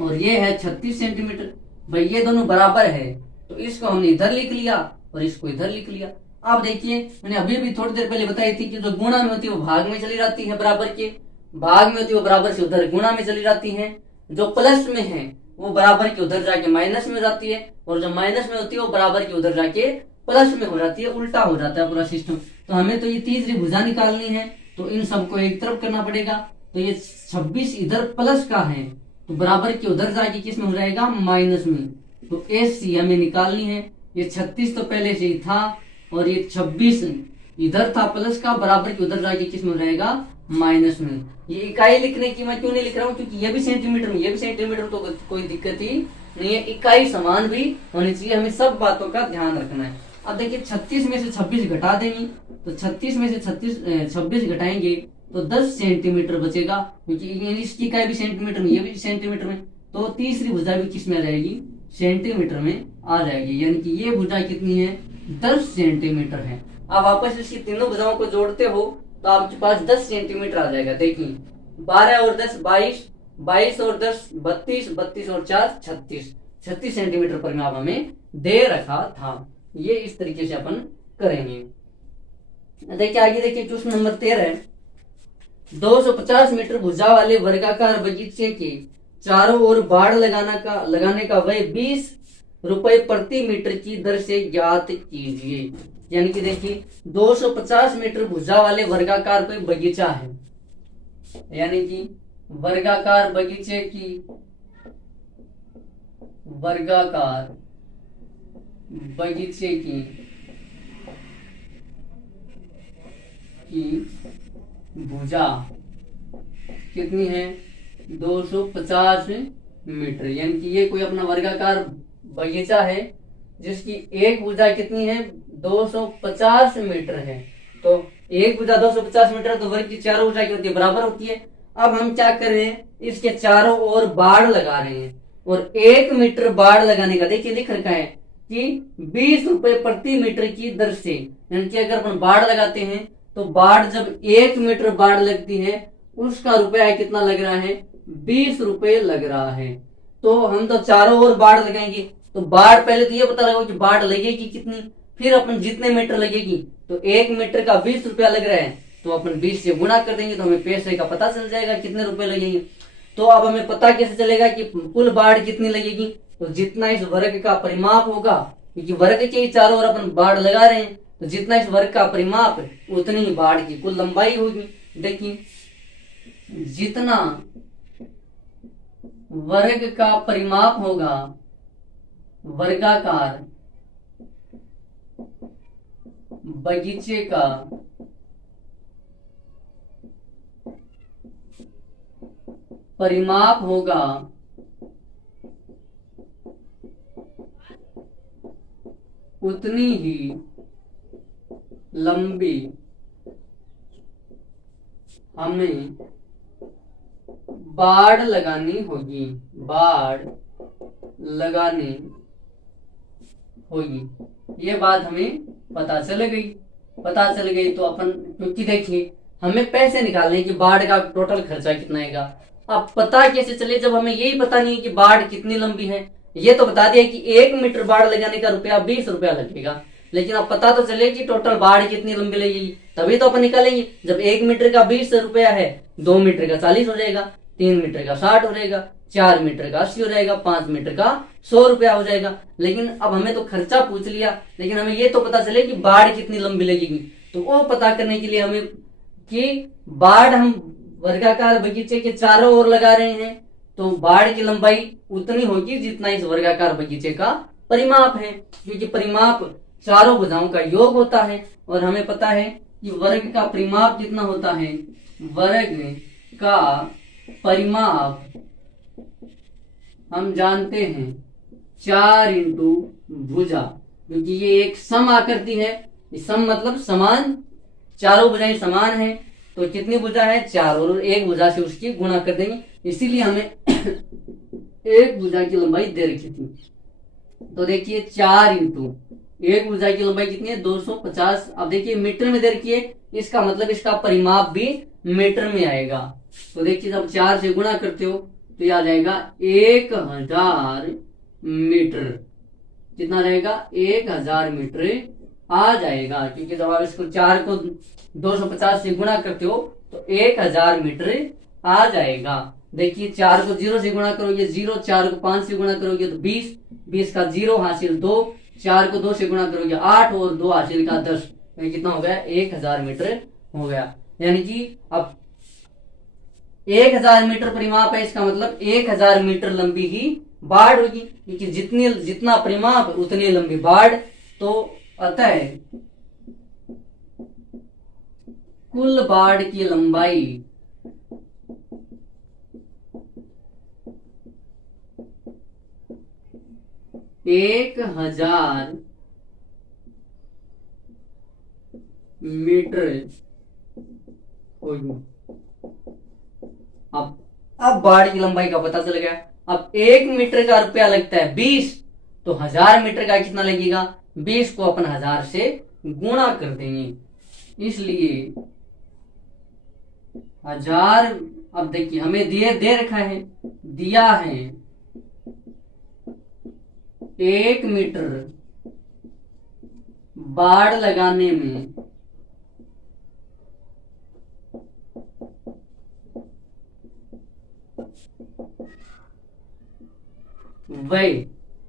और ये है 36 सेंटीमीटर। भाई ये दोनों बराबर है तो इसको हमने इधर लिख लिया और इसको इधर लिख लिया। अब देखिए मैंने अभी भी थोड़ी देर पहले बताई थी कि जो गुणा में होती है वो भाग में चली जाती है, बराबर के भाग में होती है वो बराबर से उधर गुणा में चली जाती है, जो प्लस में है वो बराबर के उधर जाके माइनस में हो जाती है, और जो माइनस में होती है वो बराबर के उधर जाके प्लस में हो जाती है, उल्टा हो जाता है पूरा सिस्टम। तो हमें तो ये तीसरी भुजा निकालनी है, तो इन सबको एक तरफ करना पड़ेगा। तो ये 26 इधर प्लस का है तो बराबर के उधर जाके किस में हो जाएगा? माइनस में। तो AC हमें निकालनी है। ये 36 तो पहले से ही था और ये 26 इधर था प्लस का, बराबर के उधर जाके किस में हो जाएगा? माइनस में। ये इकाई लिखने की मैं क्यों नहीं लिख रहा हूँ? क्योंकि ये भी सेंटीमीटर में ये भी सेंटीमीटर, तो कोई दिक्कत ही नहीं है, इकाई समान भी होनी चाहिए। हमें सब बातों का ध्यान रखना है। अब देखिए 36 में से 26 घटा देंगे तो 36 में से 26 घटाएंगे तो 10 सेंटीमीटर बचेगा, क्योंकि इसकी इकाई भी सेंटीमीटर में ये भी सेंटीमीटर में, तो तीसरी भुजा भी किस में आ जाएगी? सेंटीमीटर में आ जाएगी। यानी कि ये भुजा कितनी है? 10 सेंटीमीटर है। अब वापस इसकी तीनों भुजाओं को जोड़ते हो तो आपके पास 10 सेंटीमीटर आ जाएगा। देखिए 12 और 10 22, 22 और 10 32, 32 और 4 36, 36 सेंटीमीटर परिमाप हमें दे रखा था। ये इस तरीके से अपन करेंगे। देखिए आगे देखिए क्वेश्चन नंबर 13 250 मीटर भुजा वाले वर्गाकार बगीचे के चारों ओर बाड़ लगाने का व्यय 20 रुपए प्रति मीटर की दर से ज्ञात कीजिए। यानी कि देखिए 250 मीटर भुजा वाले वर्गाकार कोई बगीचा है, यानी कि वर्गाकार बगीचे की वर्गाकार बगीचे की भुजा कितनी है? 250 मीटर। यानी कि ये कोई अपना वर्गाकार बगीचा है जिसकी एक भुजा कितनी है? 250 मीटर है। तो एक भुजा 250 मीटर, तो वर्ग की चारों भुजा की होती है बराबर होती है। अब हम क्या कर रहे हैं? इसके चारों ओर बाड़ लगा रहे हैं, और 1 मीटर बाड़ लगाने का देखिए लिख रखा है कि 20 रुपए प्रति मीटर की दर से। यानी कि अगर अपन बाड़ लगाते हैं तो बाड़ जब 1 मीटर बाड़ लगती है उसका रुपया कितना लग रहा है? 20 रुपए लग रहा है। तो हम तो चारों ओर बाड़ लगाएंगे, तो बाड़ पहले तो ये पता लगाओ कि बाड़ लगेगी कितनी, फिर अपन जितने मीटर लगेगी, तो 1 मीटर का 20 रुपया लग रहा है तो अपन 20 से गुणा कर देंगे तो हमें पैसे का पता चल जाएगा कितने रुपए लगेंगे। तो अब हमें पता कैसे चलेगा कि कुल बाड़ कितनी लगेगी? तो जितना इस वर्ग का परिमाप होगा, क्योंकि वर्ग के ही चारों ओर अपन बाड़ लगा रहे हैं, तो जितना इस वर्ग का परिमाप उतनी ही बाड़ की कुल लंबाई होगी। देखिए जितना वर्ग का परिमाप होगा वर्गाकार बगीचे का परिमाप होगा उतनी ही लंबी हमें बाड़ लगानी होगी, बाड़ लगानी होगी। ये बात हमें पता चल गई तो अपन, क्योंकि देखिए हमें पैसे निकालने हैं कि बाढ़ का टोटल खर्चा कितना आएगा। अब पता कैसे चले जब हमें यही पता नहीं कि बाढ़ कितनी लंबी है। ये तो बता दिया कि 1 मीटर बाढ़ लगाने का रुपया 20 रुपया लगेगा, लेकिन अब पता तो चले कि टोटल बाढ़ कितनी लंबी लगेगी, तभी तो अपन निकालेंगे। जब 1 मीटर का 20 रुपया है, 2 मीटर का 40 हो जाएगा, 3 मीटर का 60 हो जाएगा, 4 मीटर का 80 हो जाएगा, 5 मीटर का 100 रुपया हो जाएगा। लेकिन अब हमें तो खर्चा पूछ लिया, लेकिन हमें ये तो पता चले कि बाढ़ कितनी लंबी लगेगी। तो वो पता करने के लिए हमें कि बाढ़ हम वर्गाकार बगीचे के चारों ओर लगा रहे हैं, तो बाढ़ की लंबाई उतनी होगी जितना इस वर्गाकार बगीचे का परिमाप है, क्योंकि परिमाप चारों भुजाओं का योग होता है। और हमें पता है कि वर्ग का परिमाप कितना होता है, वर्ग का परिमाप हम जानते हैं 4 इंटू भुजा, क्योंकि ये एक सम आकृति है। सम मतलब समान, चारों भुजाएं समान है, तो कितनी भुजा है 4, और एक भुजा से उसकी गुणा कर देंगे। इसीलिए हमें एक भुजा की लंबाई दे रखी थी। तो देखिए 4 इंटू एक भुजा की लंबाई कितनी है 250। अब देखिए मीटर में दे रखी है, इसका मतलब इसका परिमाप भी मीटर में आएगा। तो देखिए जब 4 से गुणा करते हो तो यह आ जाएगा 1000 मीटर। कितना रहेगा 1000 मीटर आ जाएगा, क्योंकि जब आप इसको 4 को 250 से गुणा करते हो तो 1000 मीटर आ जाएगा। देखिए 4 को 0 से गुणा करोगे 0, 4 को 5 से गुणा करोगे तो 20, 20 का 0 हासिल 2, 4 को 2 से गुणा करोगे 8 और 2 हासिल का 10, कितना हो गया 1000 मीटर हो गया। यानी कि अब 1000 मीटर परिमाप है, इसका मतलब 1000 मीटर लंबी ही बाढ़ होगी, क्योंकि जितना परिमाप उतनी लंबी बाढ़। तो अतः कुल बाढ़ की लंबाई 1000 मीटर होगी। अब बाढ़ की लंबाई का पता चल गया। अब 1 मीटर का रुपया लगता है 20, तो 1000 मीटर का कितना लगेगा 20 को अपन 1000 से गुणा कर देंगे। इसलिए 1000, अब देखिए हमें दे रखा है, दिया है 1 मीटर बाढ़ लगाने में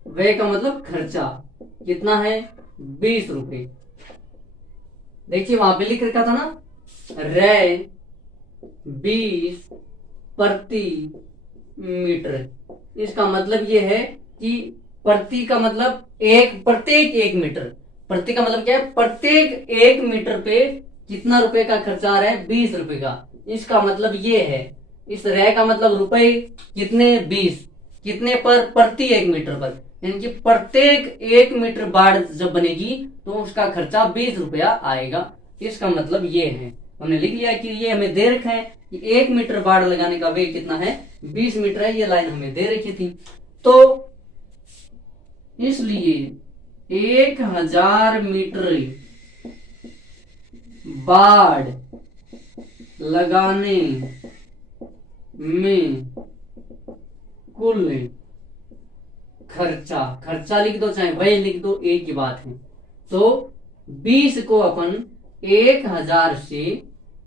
व्यय का मतलब खर्चा कितना है 20 रुपए। देखिए वहां पे लिख रखा था ना, रे 20 प्रति मीटर। इसका मतलब ये है कि प्रति का मतलब प्रत्येक 1 मीटर, प्रति का मतलब क्या है प्रत्येक 1 मीटर पे कितना रुपए का खर्चा आ रहा है 20 रुपए का। इसका मतलब ये है, इस रे का मतलब रुपए कितने 20, कितने पर प्रति 1 मीटर पर, यानी कि प्रत्येक 1 मीटर बाढ़ जब बनेगी तो उसका खर्चा 20 रुपया आएगा। इसका मतलब ये है, हमने लिख लिया कि ये हमें दे रखा है कि 1 मीटर बाढ़ लगाने का व्यय कितना है 20 मीटर है। ये लाइन हमें दे रखी थी। तो इसलिए 1000 मीटर बाढ़ लगाने में कुल खर्चा लिख दो चाहे व्यय लिख दो, एक ही बात है। तो 20 को अपन 1000 से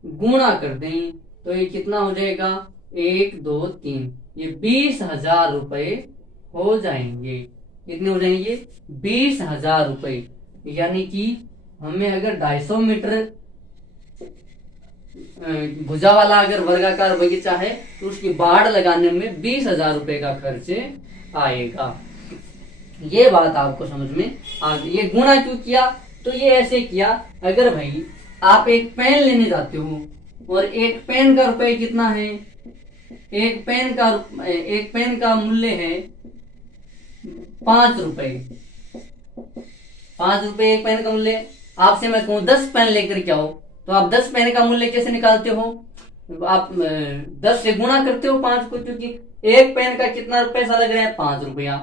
गुणा कर दें तो ये कितना हो जाएगा 1 2 3, ये 20,000 रुपए हो जाएंगे। कितने हो जाएंगे 20,000 रुपए। यानी कि हमें अगर 250 मीटर भुजा वाला अगर वर्गाकार बगीचा है तो उसकी बाढ़ लगाने में 20,000 रुपए का खर्च आएगा। ये बात आपको समझ में आ गई। ये गुणा क्यों किया, तो ये ऐसे किया, अगर भाई आप एक पेन लेने जाते हो और एक पेन का रुपए कितना है, एक पेन का मूल्य है 5 रुपए, ₹5 एक पेन का मूल्य। आपसे मैं कहूँ 10 पेन लेकर के आओ, तो आप 10 पेन का मूल्य कैसे निकालते हो? आप 10 से गुणा करते हो 5 को, क्योंकि एक पेन का कितना पैसा लग रहा है? ₹5।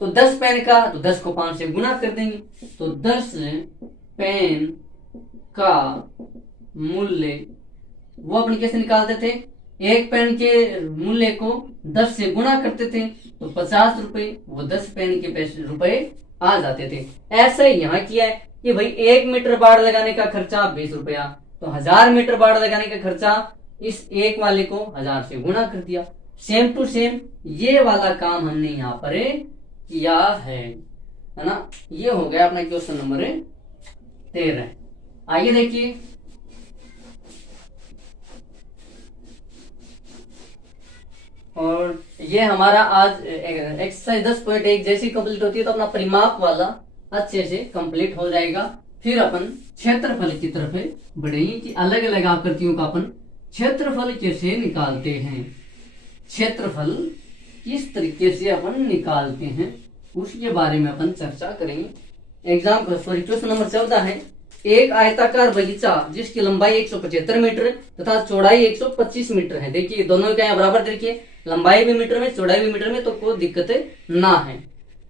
तो 10 पेन का, तो 10 को 5 से गुणा कर देंगे, तो 10 पेन का मूल्य वो अपन कैसे निकालते थे? एक पेन के मूल्य को 10 से गुणा करते थे, तो ₹50, वो 10 पेन के पैसे रुपए आ जाते थे। ऐसा ही यहाँ किया है कि भाई 1 मीटर बाड़ लगाने का खर्चा ₹20, तो 1000 मीटर बाड़ लगाने का खर्चा इस एक वाले को 1000 से गुणा कर दिया। सेम टू सेम ये वाला काम हमने यहाँ पर किया है ना। ये हो गया अपना क्वेश्चन नंबर 13। आइए देखिए, और ये हमारा आज एक्सरसाइज 10.1 जैसी कंप्लीट होती है तो अपना परिमाप वाला अच्छे से कंप्लीट हो जाएगा। फिर अपन क्षेत्रफल की तरफ बढ़ेंगे कि अलग अलग आकृतियों का अपन क्षेत्रफल कैसे निकालते हैं, क्षेत्रफल किस तरीके से अपन निकालते हैं उसके बारे में अपन चर्चा करेंगे। क्वेश्चन नंबर 14 है, एक आयताकार बगीचा जिसकी लंबाई 175 मीटर तथा चौड़ाई 125 मीटर है। देखिए दोनों क्या है? बराबर। देखिए लंबाई भी मीटर में, चौड़ाई भी मीटर में, तो कोई दिक्कत ना है।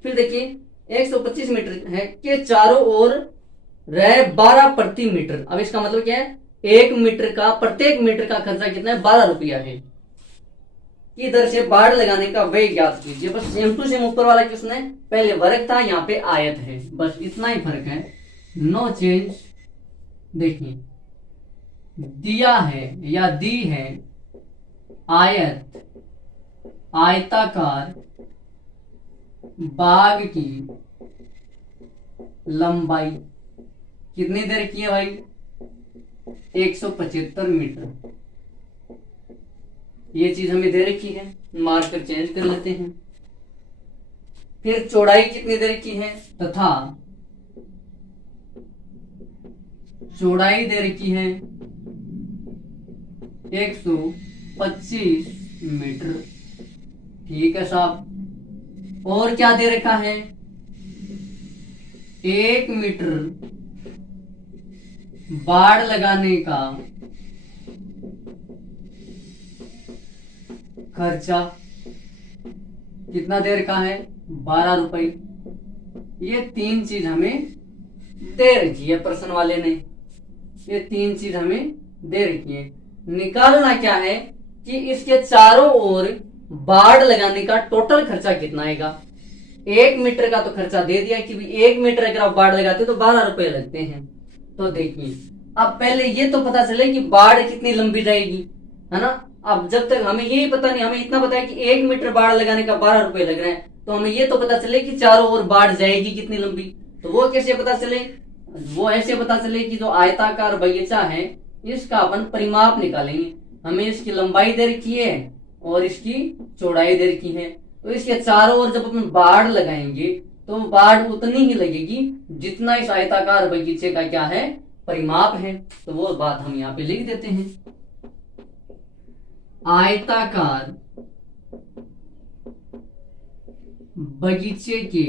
फिर देखिए 125 मीटर है के चारों ओर रह 12 प्रति मीटर। अब इसका मतलब क्या है? 1 मीटर का, प्रत्येक मीटर का खर्चा कितना है? ₹12 है। इधर से बाड़ लगाने का व्यय ज्ञात कीजिए। बस सेम टू सेम ऊपर वाला क्वेश्चन है, पहले वर्ग था, यहाँ पे आयत है, बस इतना ही फर्क है, नो चेंज। देखिए दिया है या दी है आयत, आयताकार बाग की लंबाई कितनी देर की है भाई? 175 मीटर। ये चीज हमें दे रखी है, मार्कर चेंज कर लेते हैं। फिर चौड़ाई कितनी देर की है, तथा चौड़ाई दे रखी है 125 मीटर। ठीक है साहब। और क्या दे रखा है? 1 मीटर बाड़ लगाने का खर्चा कितना देर का है? ₹12। ये 3 चीज हमें दे रखी है प्रश्न वाले ने, ये 3 चीज हमें दे रखी है। निकालना क्या है कि इसके चारों ओर बाड़ लगाने का टोटल खर्चा कितना आएगा। 1 मीटर का तो खर्चा दे दिया कि 1 मीटर अगर आप बाड़ लगाते तो ₹12 लगते हैं। तो देखिए अब पहले ये तो पता चले कि बाड़ कितनी लंबी जाएगी, है ना। अब जब तक हमें यही पता नहीं, हमें इतना पता है कि 1 मीटर बाड़ लगाने का ₹12 लग रहे हैं, तो हमें ये तो पता चले कि चारों ओर बाड़ जाएगी कितनी लंबी। तो वो कैसे पता चले? वो ऐसे पता चले कि जो आयताकार बगीचा है इसका अपन परिमाप निकालेंगे। हमें इसकी लंबाई दे रखी है और इसकी चौड़ाई दे रखी है, तो इसके चारों ओर जब अपन बाड़ लगाएंगे तो बाड़ उतनी ही लगेगी जितना इस आयताकार बगीचे का क्या है? परिमाप है। तो वो बात हम यहाँ पे लिख देते हैं। आयताकार बगीचे के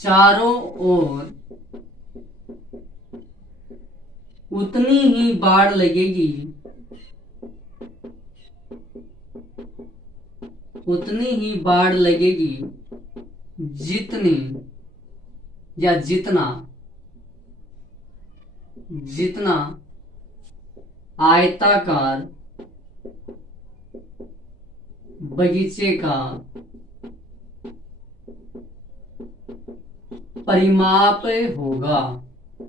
चारों ओर उतनी ही बाड़ लगेगी, उतनी ही बाड़ लगेगी जितनी या जितना जितना आयताकार बगीचे का परिमाप होगा।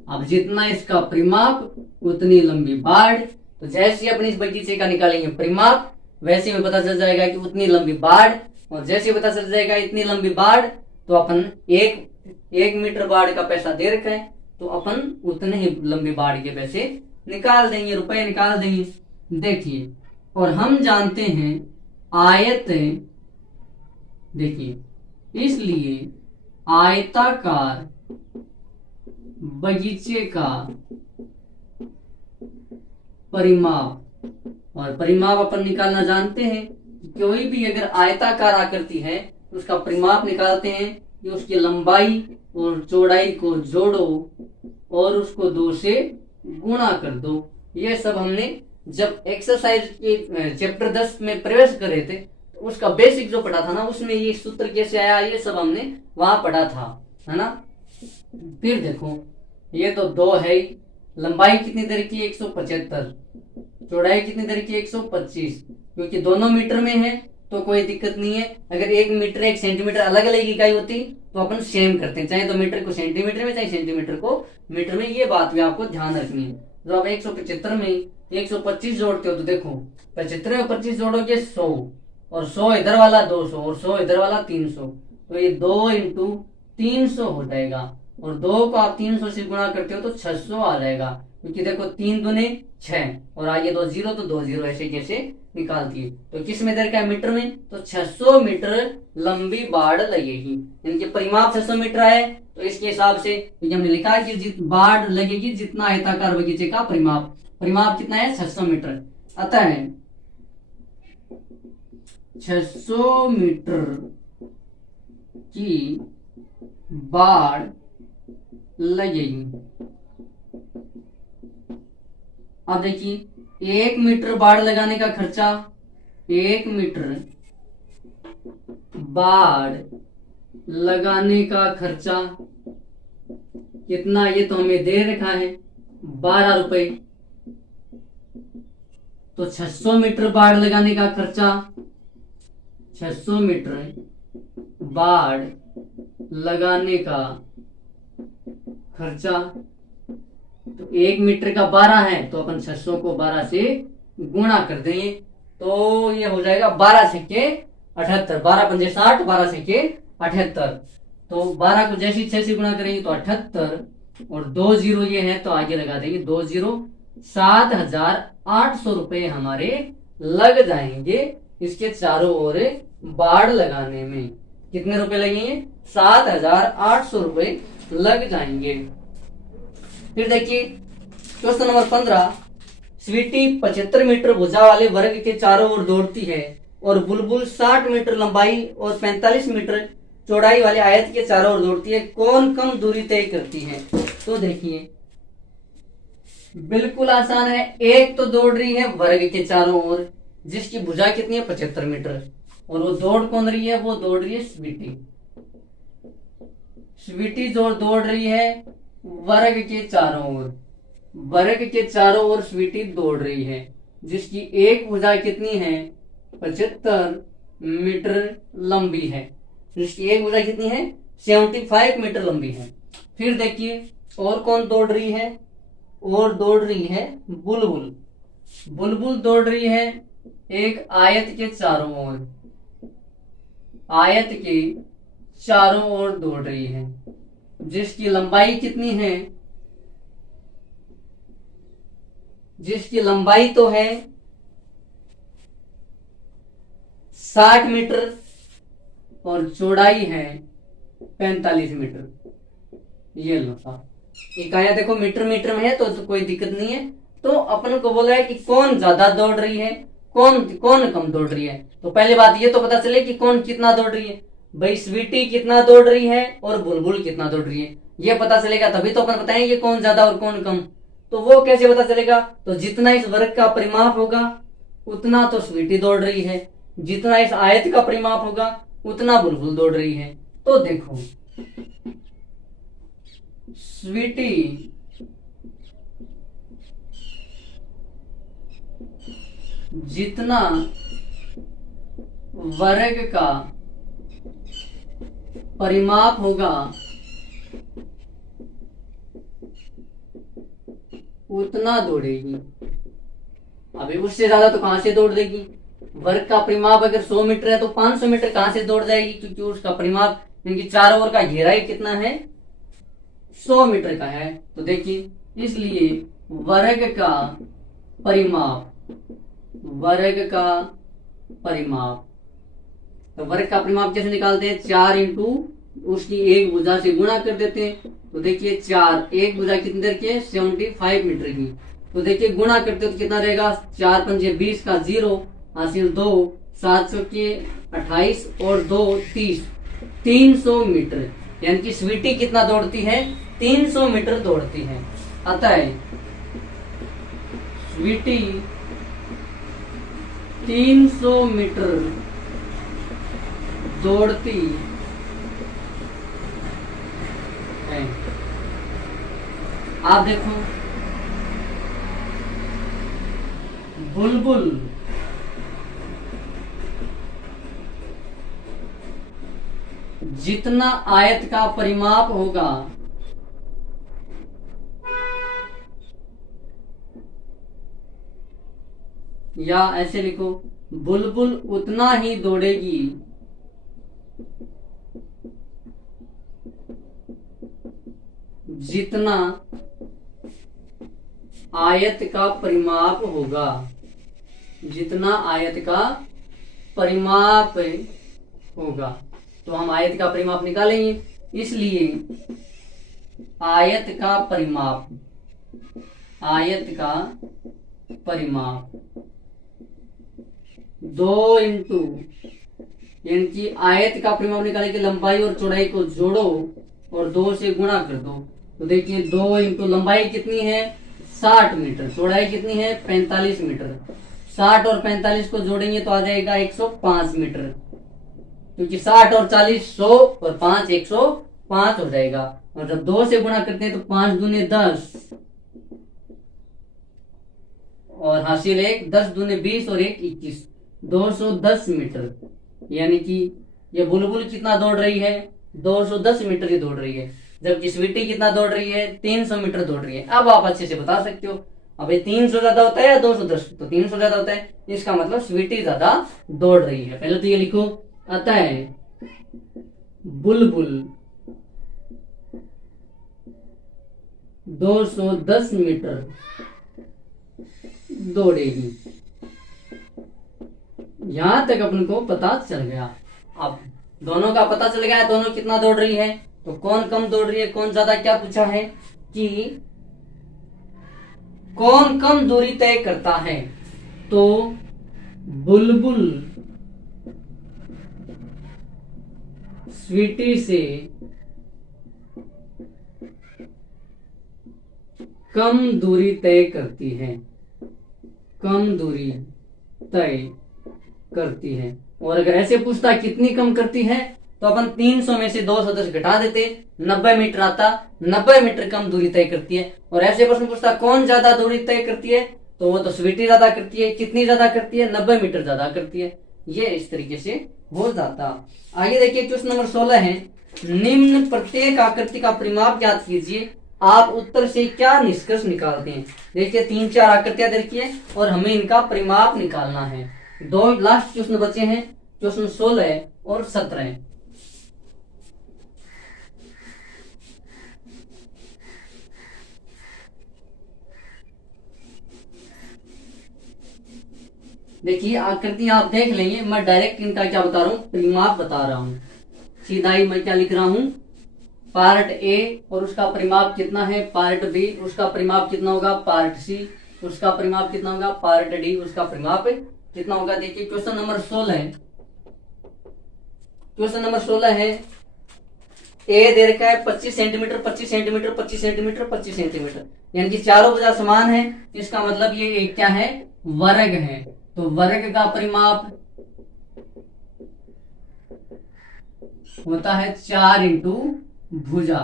अब जितना इसका परिमाप उतनी लंबी बाड़। तो जैसे अपने इस बगीचे का निकालेंगे परिमाप, वैसे में पता चल जाएगा कि उतनी लंबी बाड़, और जैसे पता चल जाएगा इतनी लंबी बाड़ तो अपन एक मीटर बाड़ का पैसा दे रखा है, तो अपन उतने ही लंबी बाड़ के पैसे निकाल देंगे, रुपए निकाल देंगे। देखिए, और हम जानते हैं आयत, देखिए इसलिए आयताकार बगीचे का परिमाप, और परिमाप अपन निकालना जानते हैं, कोई भी अगर आयताकार आकृति है उसका परिमाप निकालते हैं कि उसकी लंबाई और चौड़ाई को जोड़ो और उसको 2 से गुणा कर दो। ये सब हमने जब एक्सरसाइज के चैप्टर 10 में प्रवेश करे थे तो उसका बेसिक जो पढ़ा था ना, उसमें ये सूत्र कैसे आया ये सब हमने वहां पढ़ा था, है ना। फिर देखो ये तो 2 है ही, लंबाई कितनी तरह की 175, चौड़ाई कितनी तरह की 125, क्योंकि दोनों मीटर में है तो कोई दिक्कत नहीं है। अगर 1 मीटर 1 सेंटीमीटर अलग अलग इकाई होती तो अपन सेम करते हैं, चाहे तो मीटर को सेंटीमीटर में चाहे सेंटीमीटर को मीटर में। ये बात भी आपको ध्यान रखनी है। तो आप 175 में 125 जोड़ते हो तो देखो 75 में 25 जोड़ोगे 100, और 100 इधर वाला 200 और 100 इधर वाला 300, तो ये 2 इंटू 300 हो जाएगा। और 2 को आप 300 से गुणा करते हो तो 600 आ जाएगा, क्योंकि देखो 3 दूने 6 और आगे 2 जीरो तो 2 जीरो ऐसे कैसे निकाल दिए। तो किस में दर का मीटर में, तो 600 मीटर लंबी बाड़ लगेगी। इनके परिमाप 600 मीटर है, तो इसके हिसाब से हमने लिखा है कि बाड़ लगेगी जितना आयताकार बगीचे का परिमाप। परिमाप कितना है 600 मीटर, अतः 600 मीटर की बाड़ लगेगी। अब देखिए 1 मीटर बाड़ लगाने का खर्चा, 1 मीटर बाड़ लगाने का खर्चा कितना, ये तो हमें दे रखा है 12 रुपए। तो 600 मीटर बाड़ लगाने का खर्चा, 600 मीटर बाड़ लगाने का खर्चा, तो 1 मीटर का 12 है तो अपन 600 को 12 से गुणा कर देंगे, तो ये हो जाएगा 12 छक्के 78, 12 पंजे 60, 12 छक्के 78। तो 12 को जैसे 6 से गुणा करेंगे तो 78 और 2 जीरो ये है तो आगे लगा देंगे 2 जीरो, 7,800 रुपए हमारे लग जाएंगे इसके चारों ओर बाड़ लगाने में। कितने रुपए लगेंगे, 7,800 रुपए लग जाएंगे। फिर देखिए क्वेश्चन नंबर 15, स्वीटी 75 मीटर भुजा वाले वर्ग के चारों ओर दौड़ती है और बुलबुल 60 मीटर लंबाई और 45 मीटर चौड़ाई वाले आयत के चारों ओर दौड़ती है, कौन कम दूरी तय करती है। तो देखिए बिल्कुल आसान है, एक तो दौड़ रही है वर्ग के चारों ओर जिसकी भुजा कितनी है 75 मीटर, और वो दौड़ कौन रही है, वो दौड़ रही है स्वीटी। स्वीटी जो दौड़ रही है वर्ग के चारों ओर, वर्ग के चारों ओर स्वीटी दौड़ रही है जिसकी एक भुजा कितनी है 75 मीटर लंबी है, जिसकी एक भुजा कितनी है 75 मीटर लंबी है। फिर देखिए और कौन दौड़ रही है, और दौड़ रही है बुलबुल। बुलबुल दौड़ रही है एक आयत के चारों ओर, आयत के चारों ओर दौड़ रही है जिसकी लंबाई कितनी है, जिसकी लंबाई तो है 60 मीटर और चौड़ाई है 45 मीटर। ये लो साहब, इकाइयां देखो मीटर मीटर में है तो कोई दिक्कत नहीं है। तो अपन को बोल रहा है कि कौन ज्यादा दौड़ रही है, कौन कौन कम दौड़ रही है। तो पहले बात ये तो पता चले कि कौन कितना दौड़ रही है, भाई स्वीटी कितना दौड़ रही है और बुलबुल कितना दौड़ रही है, ये पता चलेगा तभी तो अपन बताएंगे कौन ज्यादा और कौन कम। तो वो कैसे पता चलेगा, तो जितना इस वर्ग का परिमाप होगा उतना तो स्वीटी दौड़ रही है, जितना इस आयत का परिमाप होगा उतना बुलबुल दौड़ रही है। तो देखो स्वीटी जितना वर्ग का परिमाप होगा उतना दौड़ेगी। अभी उससे ज्यादा तो कहां से दौड़ देगी, वर्ग का परिमाप अगर 100 मीटर है तो 500 मीटर कहां से दौड़ जाएगी, क्योंकि उसका परिमाप इनकी चारों ओर का घेराई कितना है 100 मीटर का है। तो देखिए इसलिए वर्ग का परिमाप, वर्ग का परिमाप, तो वर्ग का परिमाप कैसे निकालते हैं, 4 इंटू उसकी एक भुजा से गुणा कर देते हैं। तो देखिए 4, एक भुजा कितनी देर की है 75 मीटर की, तो देखिए गुणा करते हो तो कितना रहेगा, 4 पंजे 20 का 0 हासिल 2, 7 चौके 28 और 2 30, 300 मीटर। यानी कि स्वीटी कितना दौड़ती है? 300 मीटर दौड़ती है। अतः स्वीटी 300 मीटर दौड़ती है। आप देखो, बुलबुल जितना आयत का परिमाप होगा या ऐसे लिखो, बुलबुल उतना ही दौड़ेगी जितना आयत का परिमाप होगा, जितना आयत का परिमाप होगा। तो हम आयत का परिमाप निकालेंगे, इसलिए आयत का परिमाप, आयत का परिमाप 2 इंटू, यानी कि आयत का परिमाप निकाले कि लंबाई और चौड़ाई को जोड़ो और 2 से गुणा कर दो। तो देखिए 2 इंटू लंबाई कितनी है 60 मीटर, चौड़ाई कितनी है 45 मीटर। 60 और 45 को जोड़ेंगे तो आ जाएगा 105 मीटर, क्योंकि 60 और 40 100 और 5 105 हो जाएगा। और जब 2 से गुणा करते हैं तो 5 दूने 10 और हासिल 1, 10 दूने 20 और 1 21, 210 मीटर। यानी कि ये बुलबुल कितना दौड़ रही है? 210 मीटर की दौड़ रही है, जबकि स्वीटी कितना दौड़ रही है? 300 मीटर दौड़ रही है। अब आप अच्छे से बता सकते हो, अब ये 300 ज्यादा होता है या 210? तो 300 ज्यादा होता है, इसका मतलब स्वीटी ज्यादा दौड़ रही है। पहले तो ये लिखो, अतः बुलबुल 210 मीटर दौड़ेगी। यहां तक अपन को पता चल गया। अब दोनों का पता चल गया, दोनों कितना दौड़ रही है, तो कौन कम दौड़ रही है, कौन ज्यादा। क्या पूछा है कि कौन कम दूरी तय करता है, तो बुलबुल स्वीटी से कम दूरी तय करती है, कम दूरी तय करती है। और अगर ऐसे पूछता कितनी कम करती है, तो अपन 300 में से 210 घटा देते, 90 मीटर आता, 90 मीटर कम दूरी तय करती है। और ऐसे प्रश्न पूछता कौन ज्यादा दूरी तय करती है, तो वो तो स्वीटी ज्यादा करती है। कितनी ज्यादा करती है? 90 मीटर ज्यादा करती है। ये इस तरीके से हो जाता। आगे देखिए क्वेश्चन नंबर 16 है, निम्न प्रत्येक आकृति का परिमाप ज्ञात कीजिए। आप उत्तर से क्या निष्कर्ष निकालते हैं? देखिए 3-4 आकृतियां देखिए और हमें इनका परिमाप निकालना है। 2 लास्ट क्वेश्चन बचे हैं, क्वेश्चन 16 और 17। देखिए आकृतियां आप देख लेंगे, मैं डायरेक्ट इनका क्या बता रहा हूं, परिमाप बता रहा हूं। सीधा ही मैं क्या लिख रहा हूं, पार्ट ए और उसका परिमाप कितना है, पार्ट बी उसका परिमाप कितना होगा, पार्ट सी उसका परिमाप कितना होगा, पार्ट डी उसका परिमाप कितना होगा। देखिए क्वेश्चन नंबर 16 है, क्वेश्चन नंबर 16 है, ए दे रखा है 25 सेंटीमीटर 25 सेंटीमीटर 25 सेंटीमीटर 25 सेंटीमीटर, यानी कि चारों भुजा समान है। इसका मतलब ये एक क्या है, वर्ग है। तो वर्ग का परिमाप होता है 4 इंटू भुजा।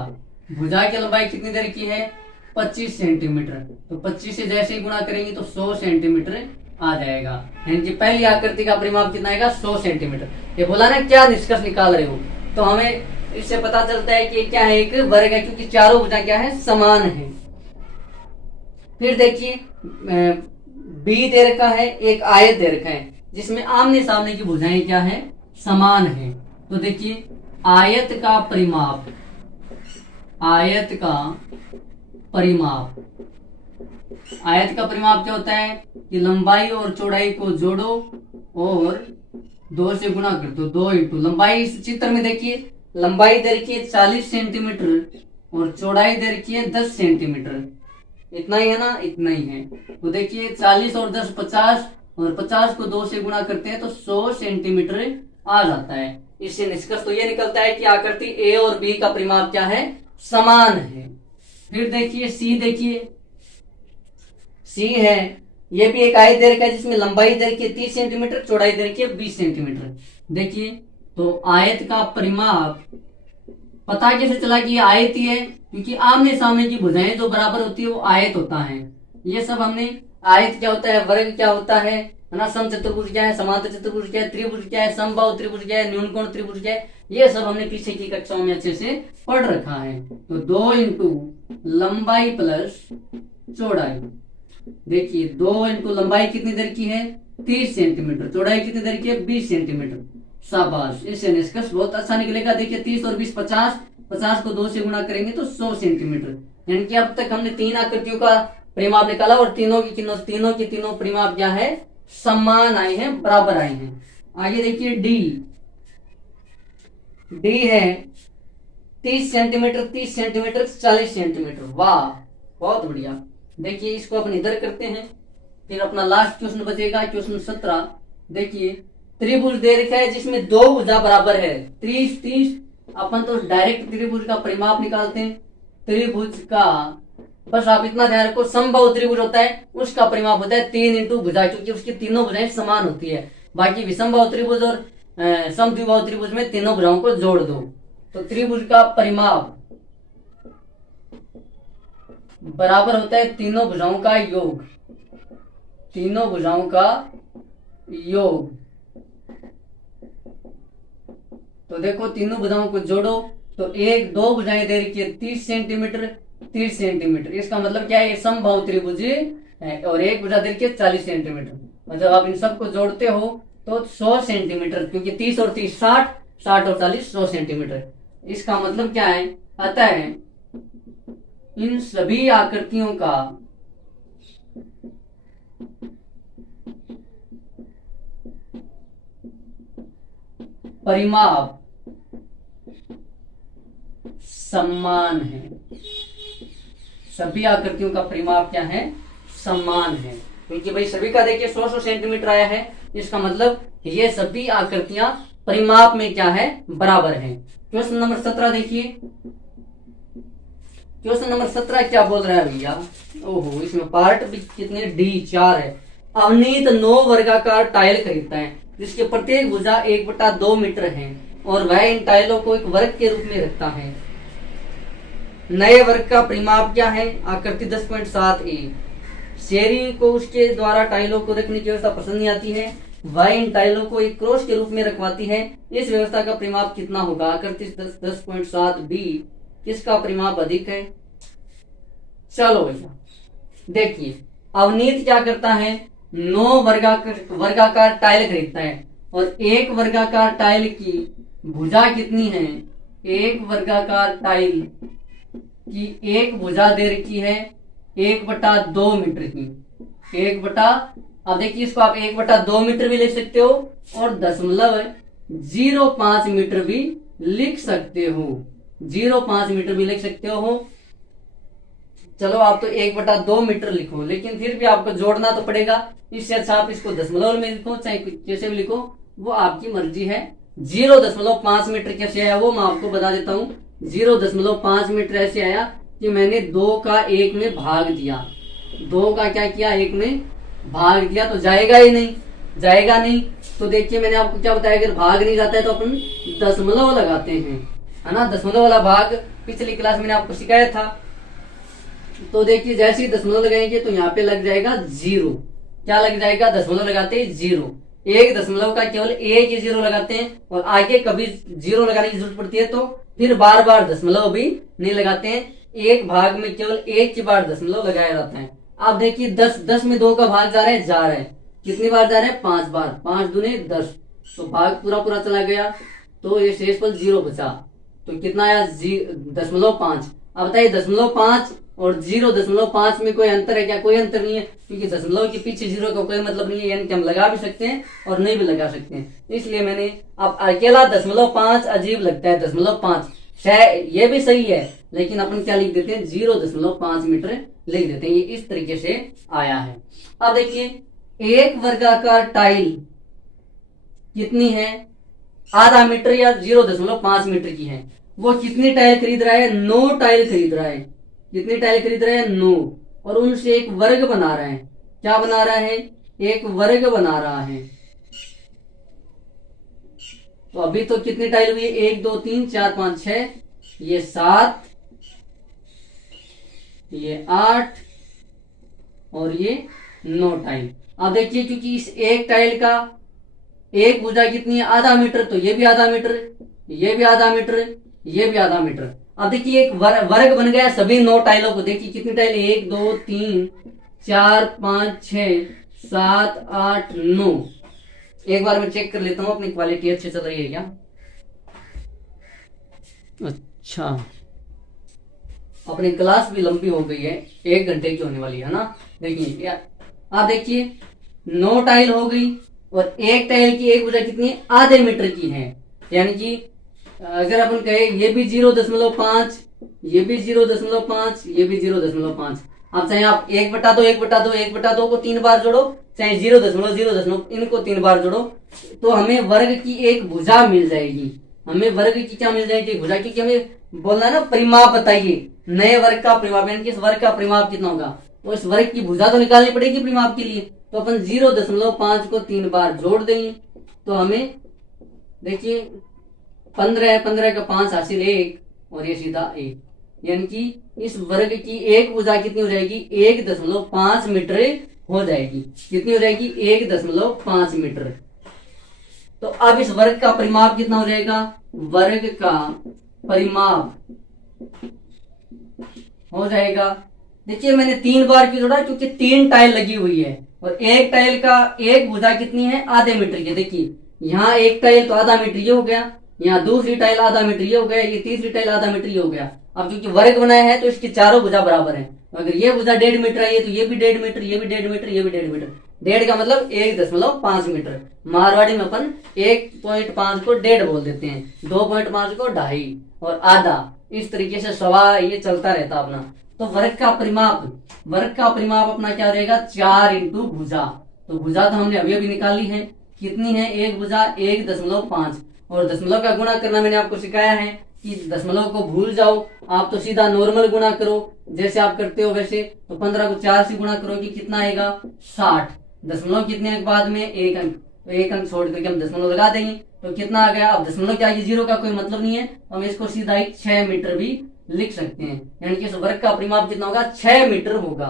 भुजा की लंबाई कितनी दे रखी है, 25 सेंटीमीटर। तो 25 से जैसे ही गुणा करेंगे तो 100 सेंटीमीटर आ जाएगा। यानी कि पहली आकृति का परिमाप कितना आएगा, 100 सेंटीमीटर। ये बोला ना क्या निष्कर्ष निकाल रहे हो, तो हमें इससे पता चलता है कि क्या है, एक वर्ग है, क्योंकि चारों भुजा क्या है, समान है। फिर देखिए बी दे रखा है, एक आयत दे रखा है जिसमें आमने सामने की भुजाएं क्या है, समान है। तो देखिए आयत का परिमाप, आयत का परिमाप, आयत का परिमाप क्या होता है कि लंबाई और चौड़ाई को जोड़ो और 2 से गुणा कर दो। 2 इंटू लंबाई, इस चित्र में देखिए लंबाई दे रखी है 40 सेंटीमीटर और चौड़ाई दे रखी है 10 सेंटीमीटर। इतना ही है ना, इतना ही है। तो देखिए 40 और 10 50 और 50 को 2 से गुणा करते हैं तो 100 सेंटीमीटर आ जाता है। इससे निष्कर्ष तो ये निकलता है कि आकृति ए और बी का परिमाप क्या है, समान है। फिर देखिए सी, देखिए सी है, ये भी एक आयत दे रखा है जिसमें लंबाई दे रखी है 30 सेंटीमीटर, चौड़ाई दे रखी है 20 सेंटीमीटर। देखिए तो आयत का परिमाप पता कैसे चला कि ये आयत ही है, क्योंकि आमने सामने की भुजाएं जो बराबर होती है वो आयत होता है। ये सब हमने आयत क्या होता है, वर्ग क्या होता है ना, समचतुर्भुज क्या है, समांतर चतुर्भुज क्या है, त्रिभुज क्या है, समबाहु त्रिभुज क्या है, न्यूनकोण त्रिभुज क्या है, ये सब हमने पीछे की कक्षाओं में अच्छे से पढ़ रखा है। तो 2 इंटू लंबाई प्लस चौड़ाई, देखिए 2 इंटू लंबाई कितनी दर की है 30 सेंटीमीटर, चौड़ाई कितनी दर की है 20 सेंटीमीटर। शाबाश, इससे निष्कर्ष बहुत अच्छा निकलेगा। देखिए 30 और 20 50, 50 को 2 से गुणा करेंगे तो 100 सेंटीमीटर। यानी कि अब तक हमने 3 आकृतियों का परिमाप निकाला और तीनों की तीनों परिमाप क्या है, समान आए हैं, बराबर आए हैं। आगे देखिए डी है 30 सेंटीमीटर, 30 सेंटीमीटर, 40 सेंटीमीटर। वाह बहुत बढ़िया। देखिए इसको अपन इधर करते हैं, फिर अपना लास्ट क्वेश्चन बचेगा क्वेश्चन 17। देखिए त्रिभुज दे रखा है जिसमें 2 भुजा बराबर है 30 30। अपन तो डायरेक्ट त्रिभुज का परिमाप निकालते हैं। त्रिभुज का बस आप इतना ध्यान रखो, समबाहु त्रिभुज होता है उसका परिमाप होता है 3 इंटू भुजा, क्योंकि उसकी तीनों भुजाएं समान होती है। बाकी विषमबाहु त्रिभुज और समद्विबाहु त्रिभुज में तीनों भुजाओं को जोड़ दो। तो त्रिभुज का परिमाप बराबर होता है तीनों भुजाओं का योग, तीनों भुजाओं का योग। तो देखो तीनों भुजाओं को जोड़ो तो 2 भुजाएं दे रखी है 30 सेंटीमीटर, 30 सेंटीमीटर। इसका मतलब क्या है, ये समबाहु त्रिभुज है और एक भुजा दे रखी है 40 सेंटीमीटर। मतलब आप इन सबको जोड़ते हो तो 100 सेंटीमीटर, क्योंकि 30 और 30 60, 60 और 40 100 सेंटीमीटर। इसका मतलब क्या है, अतः इन सभी आकृतियों का परिमाप समान है। सभी आकृतियों का परिमाप क्या है, समान है, क्योंकि भाई सभी का देखिए 100 सेंटीमीटर आया है। इसका मतलब ये सभी आकृतियां परिमाप में क्या है, बराबर हैं। क्वेश्चन नंबर 17 देखिए, क्वेश्चन नंबर 17 क्या बोल रहा है भैया, ओहो इसमें पार्ट भी कितने D4 है। अवनीत 9 वर्गाकार टाइल खरीदता है जिसके प्रत्येक भुजा 1/2 मीटर है और वह इन टाइलों को एक वर्ग के रूप में रखता है। नए वर्ग का परिमाप क्या है, आकृति 10.7 ए। शेरी को उसके द्वारा टाइलों को रखने की व्यवस्था पसंद नहीं आती है, वह इन टाइलों को एक क्रॉस के रूप में रखवाती है। इस व्यवस्था का परिमाप कितना होगा, आकृति 10.7 बी किसका परिमाप अधिक है। चलो भैया देखिए, अवनीत क्या करता है, 9 वर्गाकार टाइल खरीदता है और एक वर्गाकार टाइल की भुजा कितनी है, एक वर्गाकार टाइल की एक भुजा दे रखी है 1/2 मीटर की, 1/, अब देखिए इसको आप 1/2 मीटर भी लिख सकते हो और 0.05 मीटर भी लिख सकते हो, 0.5 मीटर भी लिख सकते हो। चलो आप तो 1/2 मीटर लिखो, लेकिन फिर भी आपको जोड़ना तो पड़ेगा। इससे अच्छा आप इसको दशमलव में लिखो, चाहे कैसे भी लिखो, वो आपकी मर्जी है। 0.5 मीटर कैसे आया वो मैं आपको बता देता हूँ। 0.5 मीटर ऐसे आया कि मैंने 2 का 1 में भाग दिया, 2 का क्या किया 1 में भाग दिया, तो जाएगा ही नहीं, जाएगा नहीं। तो देखिए मैंने आपको क्या बताया, अगर भाग नहीं जाता है तो अपन दशमलव लगाते हैं, है ना। दशमलव वाला भाग पिछली क्लास में आपको सिखाया था। तो देखिए जैसे ही दशमलव लगाएंगे तो यहाँ पे लग जाएगा 0। क्या लग जाएगा, दशमलव लगाते हैं 0। एक दशमलव का केवल एक ही 0 लगाते हैं और आगे कभी 0 लगाने की जरूरत पड़ती है तो फिर बार बार दशमलव भी नहीं लगाते हैं। एक भाग में केवल एक ही बार दशमलव लगाया जाता है। अब देखिए 10 में 2 का भाग जा रहा है, कितनी बार जा रहा है 5 बार, 5 दूने 10, तो भाग पूरा चला गया, तो ये शेषफल 0 बचा। तो कितना आया 0.5। अब बताइए 0.5 और 0.5 में कोई अंतर है क्या, कोई अंतर नहीं है, क्योंकि दशमलव के पीछे 0 का कोई मतलब नहीं है, यानी कि हम लगा भी सकते हैं और नहीं भी लगा सकते हैं। इसलिए मैंने अब अकेला 0.5 अजीब लगता है, 0.5 ये भी सही है, लेकिन अपन क्या लिख देते हैं 0.5 मीटर लिख देते हैं। ये इस तरीके से आया है। अब देखिए एक वर्गाकार टाइल कितनी है, आधा मीटर या 0.5 मीटर की है। वो कितनी टाइल खरीद रहा है, 9 टाइल खरीद रहा है। कितनी टाइल खरीद रहा है, 9। और उनसे एक वर्ग बना रहा है। क्या बना रहा है, एक वर्ग बना रहा है। तो अभी तो कितनी टाइल हुई, 1 2 3 4 5 6, ये 7, ये 8 और ये 9 टाइल। अब देखिए क्योंकि इस एक टाइल का एक भुजा कितनी है, आधा मीटर, तो ये भी आधा मीटर, ये भी आधा मीटर, ये भी आधा मीटर। अब देखिए एक वर्ग बन गया सभी 9 टाइलों को। देखिए कितनी टाइल, 1 2 3 4 5 6 7 8 9। एक बार मैं चेक कर लेता हूँ अपनी क्वालिटी अच्छी चल रही है क्या। अच्छा, अपनी क्लास भी लंबी हो गई है, 1 घंटे की होने वाली है ना। देखिए आप देखिए 9 टाइल हो गई और एक टाइल की एक भुजा कितनी है, आधे मीटर की है। यानी कि अगर अपन कहे ये भी 0.5, ये भी 0.5, ये भी 0.5। अब चाहे आप 1/2 1/2 1/2 को 3 बार जोड़ो, चाहे 0.0 इनको 3 बार जोड़ो, तो हमें वर्ग की एक भुजा मिल जाएगी। हमें वर्ग की क्या मिल जाएगी, भुजा की। हमें बोलना है ना परिमाप बताइए, नए वर्ग का परिमाप, यानी कि इस वर्ग का परिमाप कितना होगा। तो इस वर्ग की भुजा तो निकालनी पड़ेगी परिमाप के लिए। तो अपन 0.5 को 3 बार जोड़ देंगे तो हमें देखिए 15 है, 15 का 5 हासिल 1 और ये सीधा 1। यानी कि इस वर्ग की एक भुजा कितनी हो जाएगी, 1.5 मीटर हो जाएगी। कितनी हो जाएगी, 1.5 मीटर। तो अब इस वर्ग का परिमाप कितना हो जाएगा, वर्ग का परिमाप हो जाएगा। देखिए मैंने 3 बार क्यों जोड़ा, क्योंकि 3 टाइल लगी हुई है और एक टाइल का एक भुजा कितनी है, आधे मीटर की। देखिए यहाँ एक टाइल तो आधा मीटर ये हो गया, यहाँ दूसरी टाइल आधा मीटर ये हो गया, ये तीसरी टाइल आधा मीटर ये हो गया। अब क्योंकि वर्ग बनाया है तो इसकी चारों भुजा बराबर है। अगर ये भुजा 1.5 मीटर है तो ये भी 1.5 मीटर, ये भी 1.5 मीटर, ये भी 1.5 मीटर। 1.5 का मतलब 1.5 मीटर। मारवाड़ी में अपन 1.5 को 1.5 बोल देते हैं, 2.5 को 2.5 और आधा, इस तरीके से सवा ये चलता रहता अपना। तो वर्ग का परिमाप अपना क्या रहेगा, 4 इंटू भुजा। तो भुजा तो हमने अभी अभी निकाली है, कितनी है, एक भुजा 1.5। और दशमलव का गुणा करना मैंने आपको सिखाया है कि दशमलव को भूल जाओ, आप तो सीधा नॉर्मल गुणा करो जैसे आप करते हो वैसे। तो 15 को 4 से गुणा करोगे कितना आएगा, 60। दशमलव कितने के बाद में, 1 अंक, तो 1 अंक छोड़ करके हम दशमलव लगा देंगे तो कितना आ गया। अब दशमलव क्या, ये 0 का कोई मतलब नहीं है, तो हम इसको सीधा ही 6 मीटर भी लिख सकते हैं। यानी कि इस वर्ग का परिमाप कितना होगा, 6 मीटर होगा।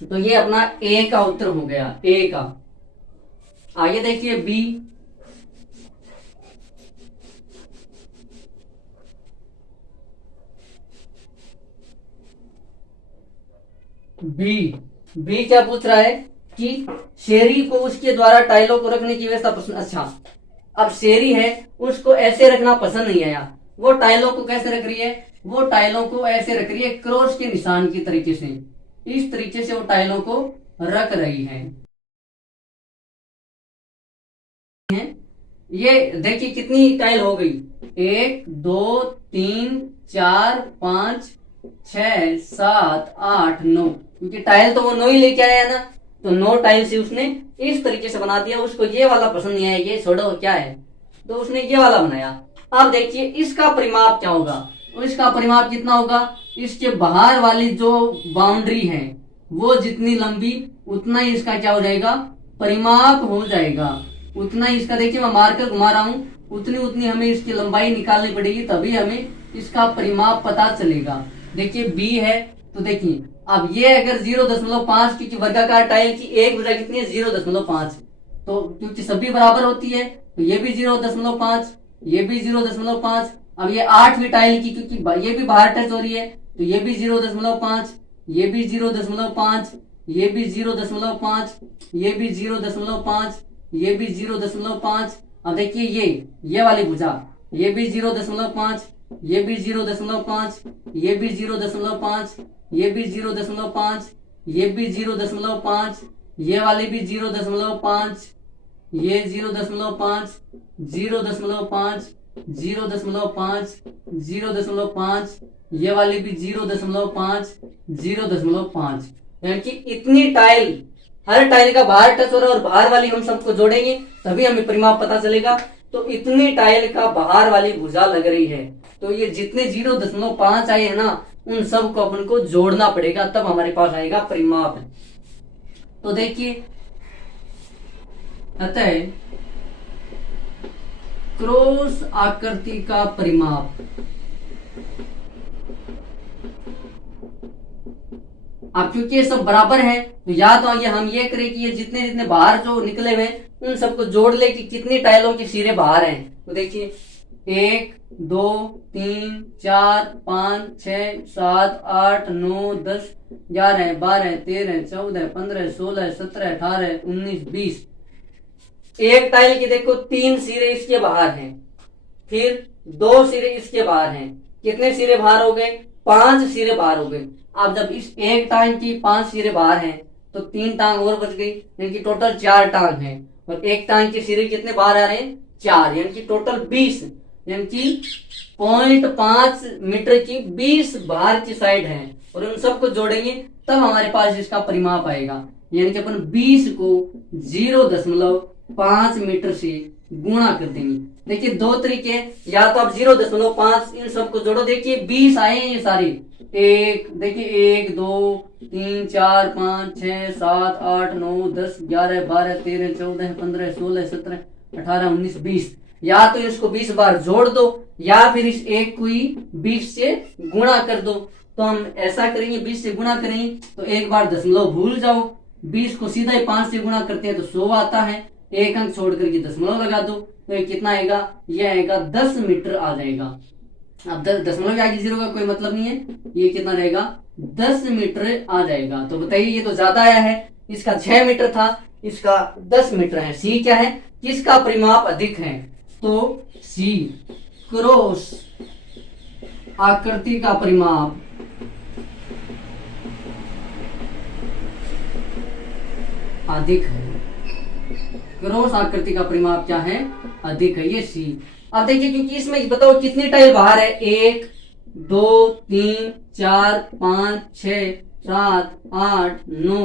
तो ये अपना ए का उत्तर हो गया, ए का। आगे देखिए बी। बी क्या पूछ रहा है कि शेरी को उसके द्वारा टाइलों को रखने की व्यवस्था पसंद। अच्छा, अब शेरी है उसको ऐसे रखना पसंद नहीं आया, वो टाइलों को कैसे रख रही है, वो टाइलों को ऐसे रख रही है क्रॉस के निशान की तरीके से। इस तरीके से वो टाइलों को रख रही है। ये देखिए कितनी टाइल हो गई, 1 2 3 4 5 6 7 8 9। क्योंकि टाइल तो वो 9 ही लेके आया ना, तो 9 टाइल से उसने इस तरीके से बना दिया। उसको ये वाला पसंद नहीं आया, ये छोड़ो क्या है, तो उसने ये वाला बनाया। अब देखिए इसका परिमाप क्या होगा, और इसका परिमाप कितना होगा, इसके बाहर वाली जो बाउंड्री है वो जितनी लंबी उतना ही इसका क्या हो जाएगा, परिमाप हो जाएगा। उतना ही इसका, देखिए मैं मार्कर घुमा रहा हूं, उतनी हमें इसकी लंबाई निकालनी पड़ेगी, तभी हमें इसका परिमाप पता चलेगा। देखिए बी है, तो देखिए अब ये अगर 0.5, क्योंकि वर्गाकार टाइल की एक भुजा कितनी है, 0.5, तो क्योंकि सभी बराबर होती है तो ये भी 0.5, ये भी 0.5। अब ये 8वीं टाइल की, क्योंकि ये भी बाहर टच हो रही है, तो ये भी 0.5, ये भी 0.5, ये भी 0.5, ये भी 0.5, ये भी 0.5। अब देखिए ये वाली भुजा, ये भी 0.5, ये भी 0.5, ये भी 0.5, ये भी 0.5, ये भी 0.5, ये वाली भी 0.5, ये 0.5, 0.5, 0.5, 0.5, ये वाली भी 0.5, 0.5। यानी कि इतनी टाइल हर टाइल का बाहर टच हो रहा है और बाहर वाली हम सबको जोड़ेंगे तभी हमें परिमाप पता चलेगा। तो इतनी टाइल का बाहर वाली भुजा लग रही है, तो ये जितने 0.5 आए हैं ना उन सबको अपन को जोड़ना पड़ेगा, तब हमारे पास आएगा परिमाप। तो देखिए, अतः क्रॉस आकृति का परिमाप अब क्योंकि ये सब बराबर है तो या तो ये हम ये करें कि ये जितने जितने बाहर जो निकले हुए उन सबको जोड़ ले कि कितनी टाइलों के सिरे बाहर हैं। तो देखिए 1 2 3 4 5 6 7 8 9 10 11 12 13 14 15 16 17 18 19 20। एक टाइल की देखो 3 सिरे इसके बाहर हैं, फिर 2 सिरे इसके बाहर हैं। कितने सिरे बाहर हो गए? 5 सिरे बाहर हो गए। अब जब इस एक टांग की 5 सिरे बाहर हैं तो 3 टांग और बच गई, यानी कि टोटल 4 टांग हैं। और एक टांग के सिरे कितने बाहर आ रहे हैं? 4, यानी कि टोटल 20, यानी कि 0.5 मीटर की 20 बाहर की साइड है। और उन सबको जोड़ेंगे तब हमारे पास इसका परिमाप आएगा, यानी कि अपन 20 को 0.5 मीटर से गुणा कर देंगे। देखिए 2 तरीके, या तो आप 0.5 इन सबको जोड़ो, देखिए 20 आए हैं ये सारे। देखिए 1 2 3 4 5 6 7 8 9 10 11 12 13 14 15 16 17 18 19 20। या तो इसको 20 बार जोड़ दो या फिर इस एक को ही 20 से गुणा कर दो। तो हम ऐसा करेंगे, 20 से गुणा करेंगे तो एक बार दशमलव भूल जाओ, 20 को सीधा ही 5 से गुणा करते हैं तो 100 आता है, एक अंक छोड़ करके दशमलव लगा दो तो ये कितना आएगा? ये आएगा 10 मीटर आ जाएगा। अब दशमलव के आगे 0 का कोई मतलब नहीं है, ये कितना रहेगा? 10 मीटर आ जाएगा। तो बताइए ये तो ज्यादा आया है, इसका 6 मीटर था, इसका 10 मीटर है। सी क्या है? किसका परिमाप अधिक है? तो सी क्रॉस आकृति का परिमाप अधिक है। क्रॉस आकृति का परिमाप क्या है? अधिक है, ये सी। अब देखिए क्योंकि इसमें बताओ कितनी टाइल बाहर है? 1 2 3 4 5 6 7 8 9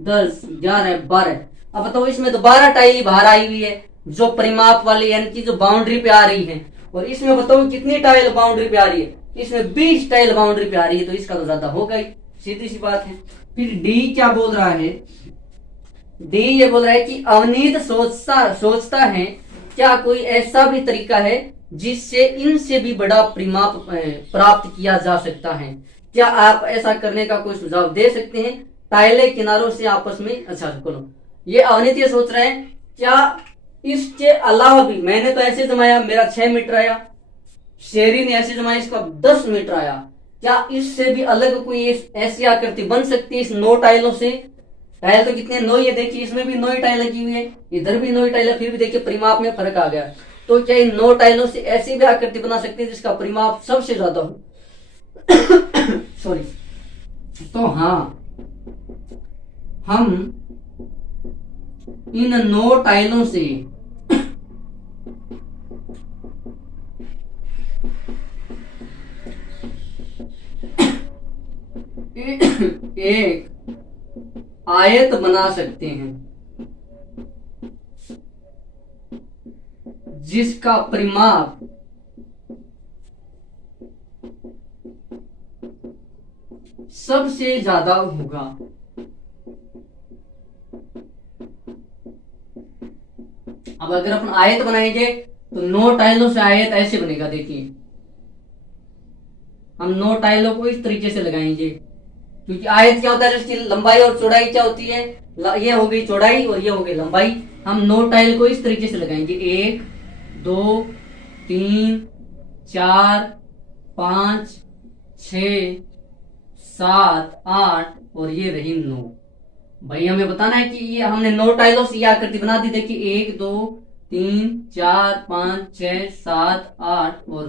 10 11 12। अब बताओ इसमें तो 12 टाइल ही बाहर आई हुई है जो परिमाप वाली, यानी कि जो बाउंड्री पे आ रही है। और इसमें बताओ कितनी टाइल बाउंड्री पे आ रही है? इसमें 20 टाइल बाउंड्री पे आ रही है, तो इसका तो ज्यादा होगा ही, सीधी सी बात है। फिर डी क्या बोल रहा है? डी ये बोल रहा है कि अवनीत सोचता है क्या कोई ऐसा भी तरीका है जिससे इनसे भी बड़ा परिमाप प्राप्त किया जा सकता है? क्या आप ऐसा करने का कोई सुझाव दे सकते हैं? टाइले किनारों से आपस में, अच्छा सुनो, ये अवनीत ये सोच रहे हैं क्या इसके अलावा भी, मैंने तो ऐसे जमाया मेरा 6 मीटर आया, शेरी ने ऐसे जमाया इसका 10 मीटर आया, क्या इससे भी अलग कोई ऐसी आकृति बन सकती है इस 9 टाइलों से? टाइल तो कितने? 9 ही, देखिए इसमें भी 9 टाइल लगी हुई है, इधर भी 9 टाइल है, फिर भी देखिए परिमाप में फर्क आ गया। तो क्या इन 9 टाइलों से ऐसी भी आकृति बना सकते हैं जिसका परिमाप सबसे ज्यादा हो? सॉरी। तो हाँ, हम इन 9 टाइलों से एक आयत बना सकते हैं जिसका परिमाप सबसे ज्यादा होगा। अब अगर अपन आयत बनाएंगे तो 9 टाइलों से आयत ऐसे बनेगा। देखिए हम 9 टाइलों को इस तरीके से लगाएंगे, क्योंकि आयत क्या होता है, इसकी लंबाई और चौड़ाई क्या होती है? ये हो गई चौड़ाई और ये हो गई लंबाई। हम 9 टाइल को इस तरीके से लगाएंगे, 1 2 3 4 5 6 7 8 और ये रही 9। भाई हमें बताना है कि ये हमने 9 टाइलों से ये आकृति बना दी। देखिए 1 2 3 4 5 6 7 8 और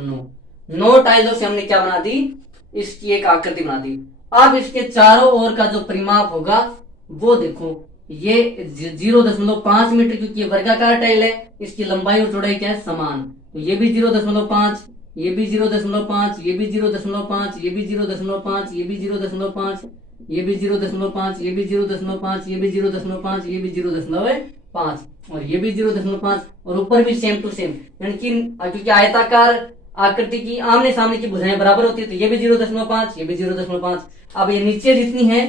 9 टाइलों से हमने क्या बना दी? इसकी एक आकृति बना दी। अब इसके चारों ओर का जो परिमाप होगा वो देखो, ये 0.5 मीटर, क्योंकि ये वर्गाकार टाइल है, इसकी लंबाई और चौड़ाई क्या है? समान। तो ये भी 0.5, ये भी 0.5, ये भी 0.5, ये भी 0.5, ये भी 0.5, ये भी 0.5, ये भी 0.5, ये भी 0.5, ये भी 0.5 और ये भी 0.5 और ऊपर भी सेम टू सेम, यानी कि क्योंकि आयताकार आकृति की आमने सामने की भुजाएं बराबर होती है तो ये भी 0.5, ये भी 0.5। अब ये नीचे जितनी है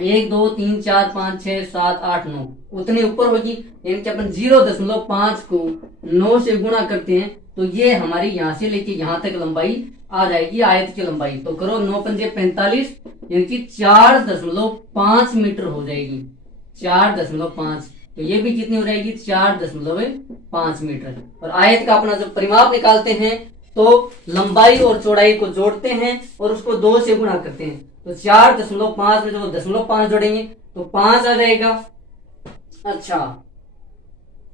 1 2 3 4 5 6 7 8 9 उतनी ऊपर होगी, यानी कि अपन 0.5 को 9 से गुणा करते हैं तो ये हमारी यहाँ से लेके यहाँ तक लंबाई आ जाएगी आयत की लंबाई। तो करो 9 पंजे 45, यानी कि 4.5 मीटर हो जाएगी, 4.5। तो ये भी कितनी हो जाएगी 4.5 मीटर। और आयत का अपना जब परिमाप निकालते हैं तो लंबाई और चौड़ाई को जोड़ते हैं और उसको 2 से गुणा करते हैं। तो 4.5 में जो 0.5 जोड़ेंगे तो 5 आ जाएगा। अच्छा,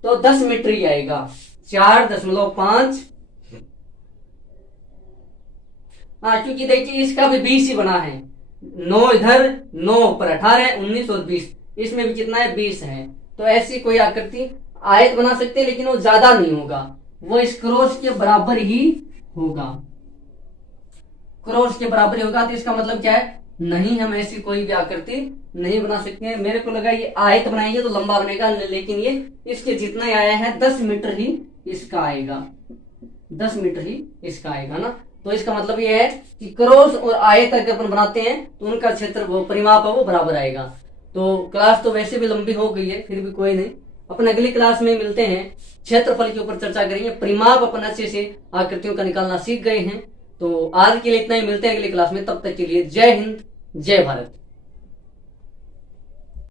तो 10 मीटर ही आएगा, 4.5। हाँ, क्योंकि देखिए इसका भी 20 ही बना है, 9 इधर, 9 ऊपर, 18 19 और 20, इसमें भी कितना है 20 है। तो ऐसी कोई आकृति आयत बना सकते हैं, लेकिन वो ज्यादा नहीं होगा, वो इस क्रॉस के बराबर ही होगा, क्रॉस के बराबर ही होगा। तो इसका मतलब क्या है, नहीं, हम ऐसी कोई भी आकृति नहीं बना सकते हैं। मेरे को लगा ये आयत बनाएंगे तो लंबा बनेगा, लेकिन ये इसके जितना ही आया है 10 मीटर ही इसका आएगा, 10 मीटर ही इसका आएगा ना। तो इसका मतलब ये है कि क्रॉस और आयत अगर अपन बनाते हैं तो उनका क्षेत्र वो परिमाप है वो बराबर आएगा। तो क्लास तो वैसे भी लंबी हो गई है, फिर भी कोई नहीं, अपन अगली क्लास में मिलते हैं, क्षेत्रफल के ऊपर चर्चा करेंगे। परिमाप अपन अच्छे से आकृतियों का निकालना सीख गए हैं। तो आज के लिए इतना ही, मिलते हैं अगली क्लास में, तब तक के लिए जय हिंद, जय भारत।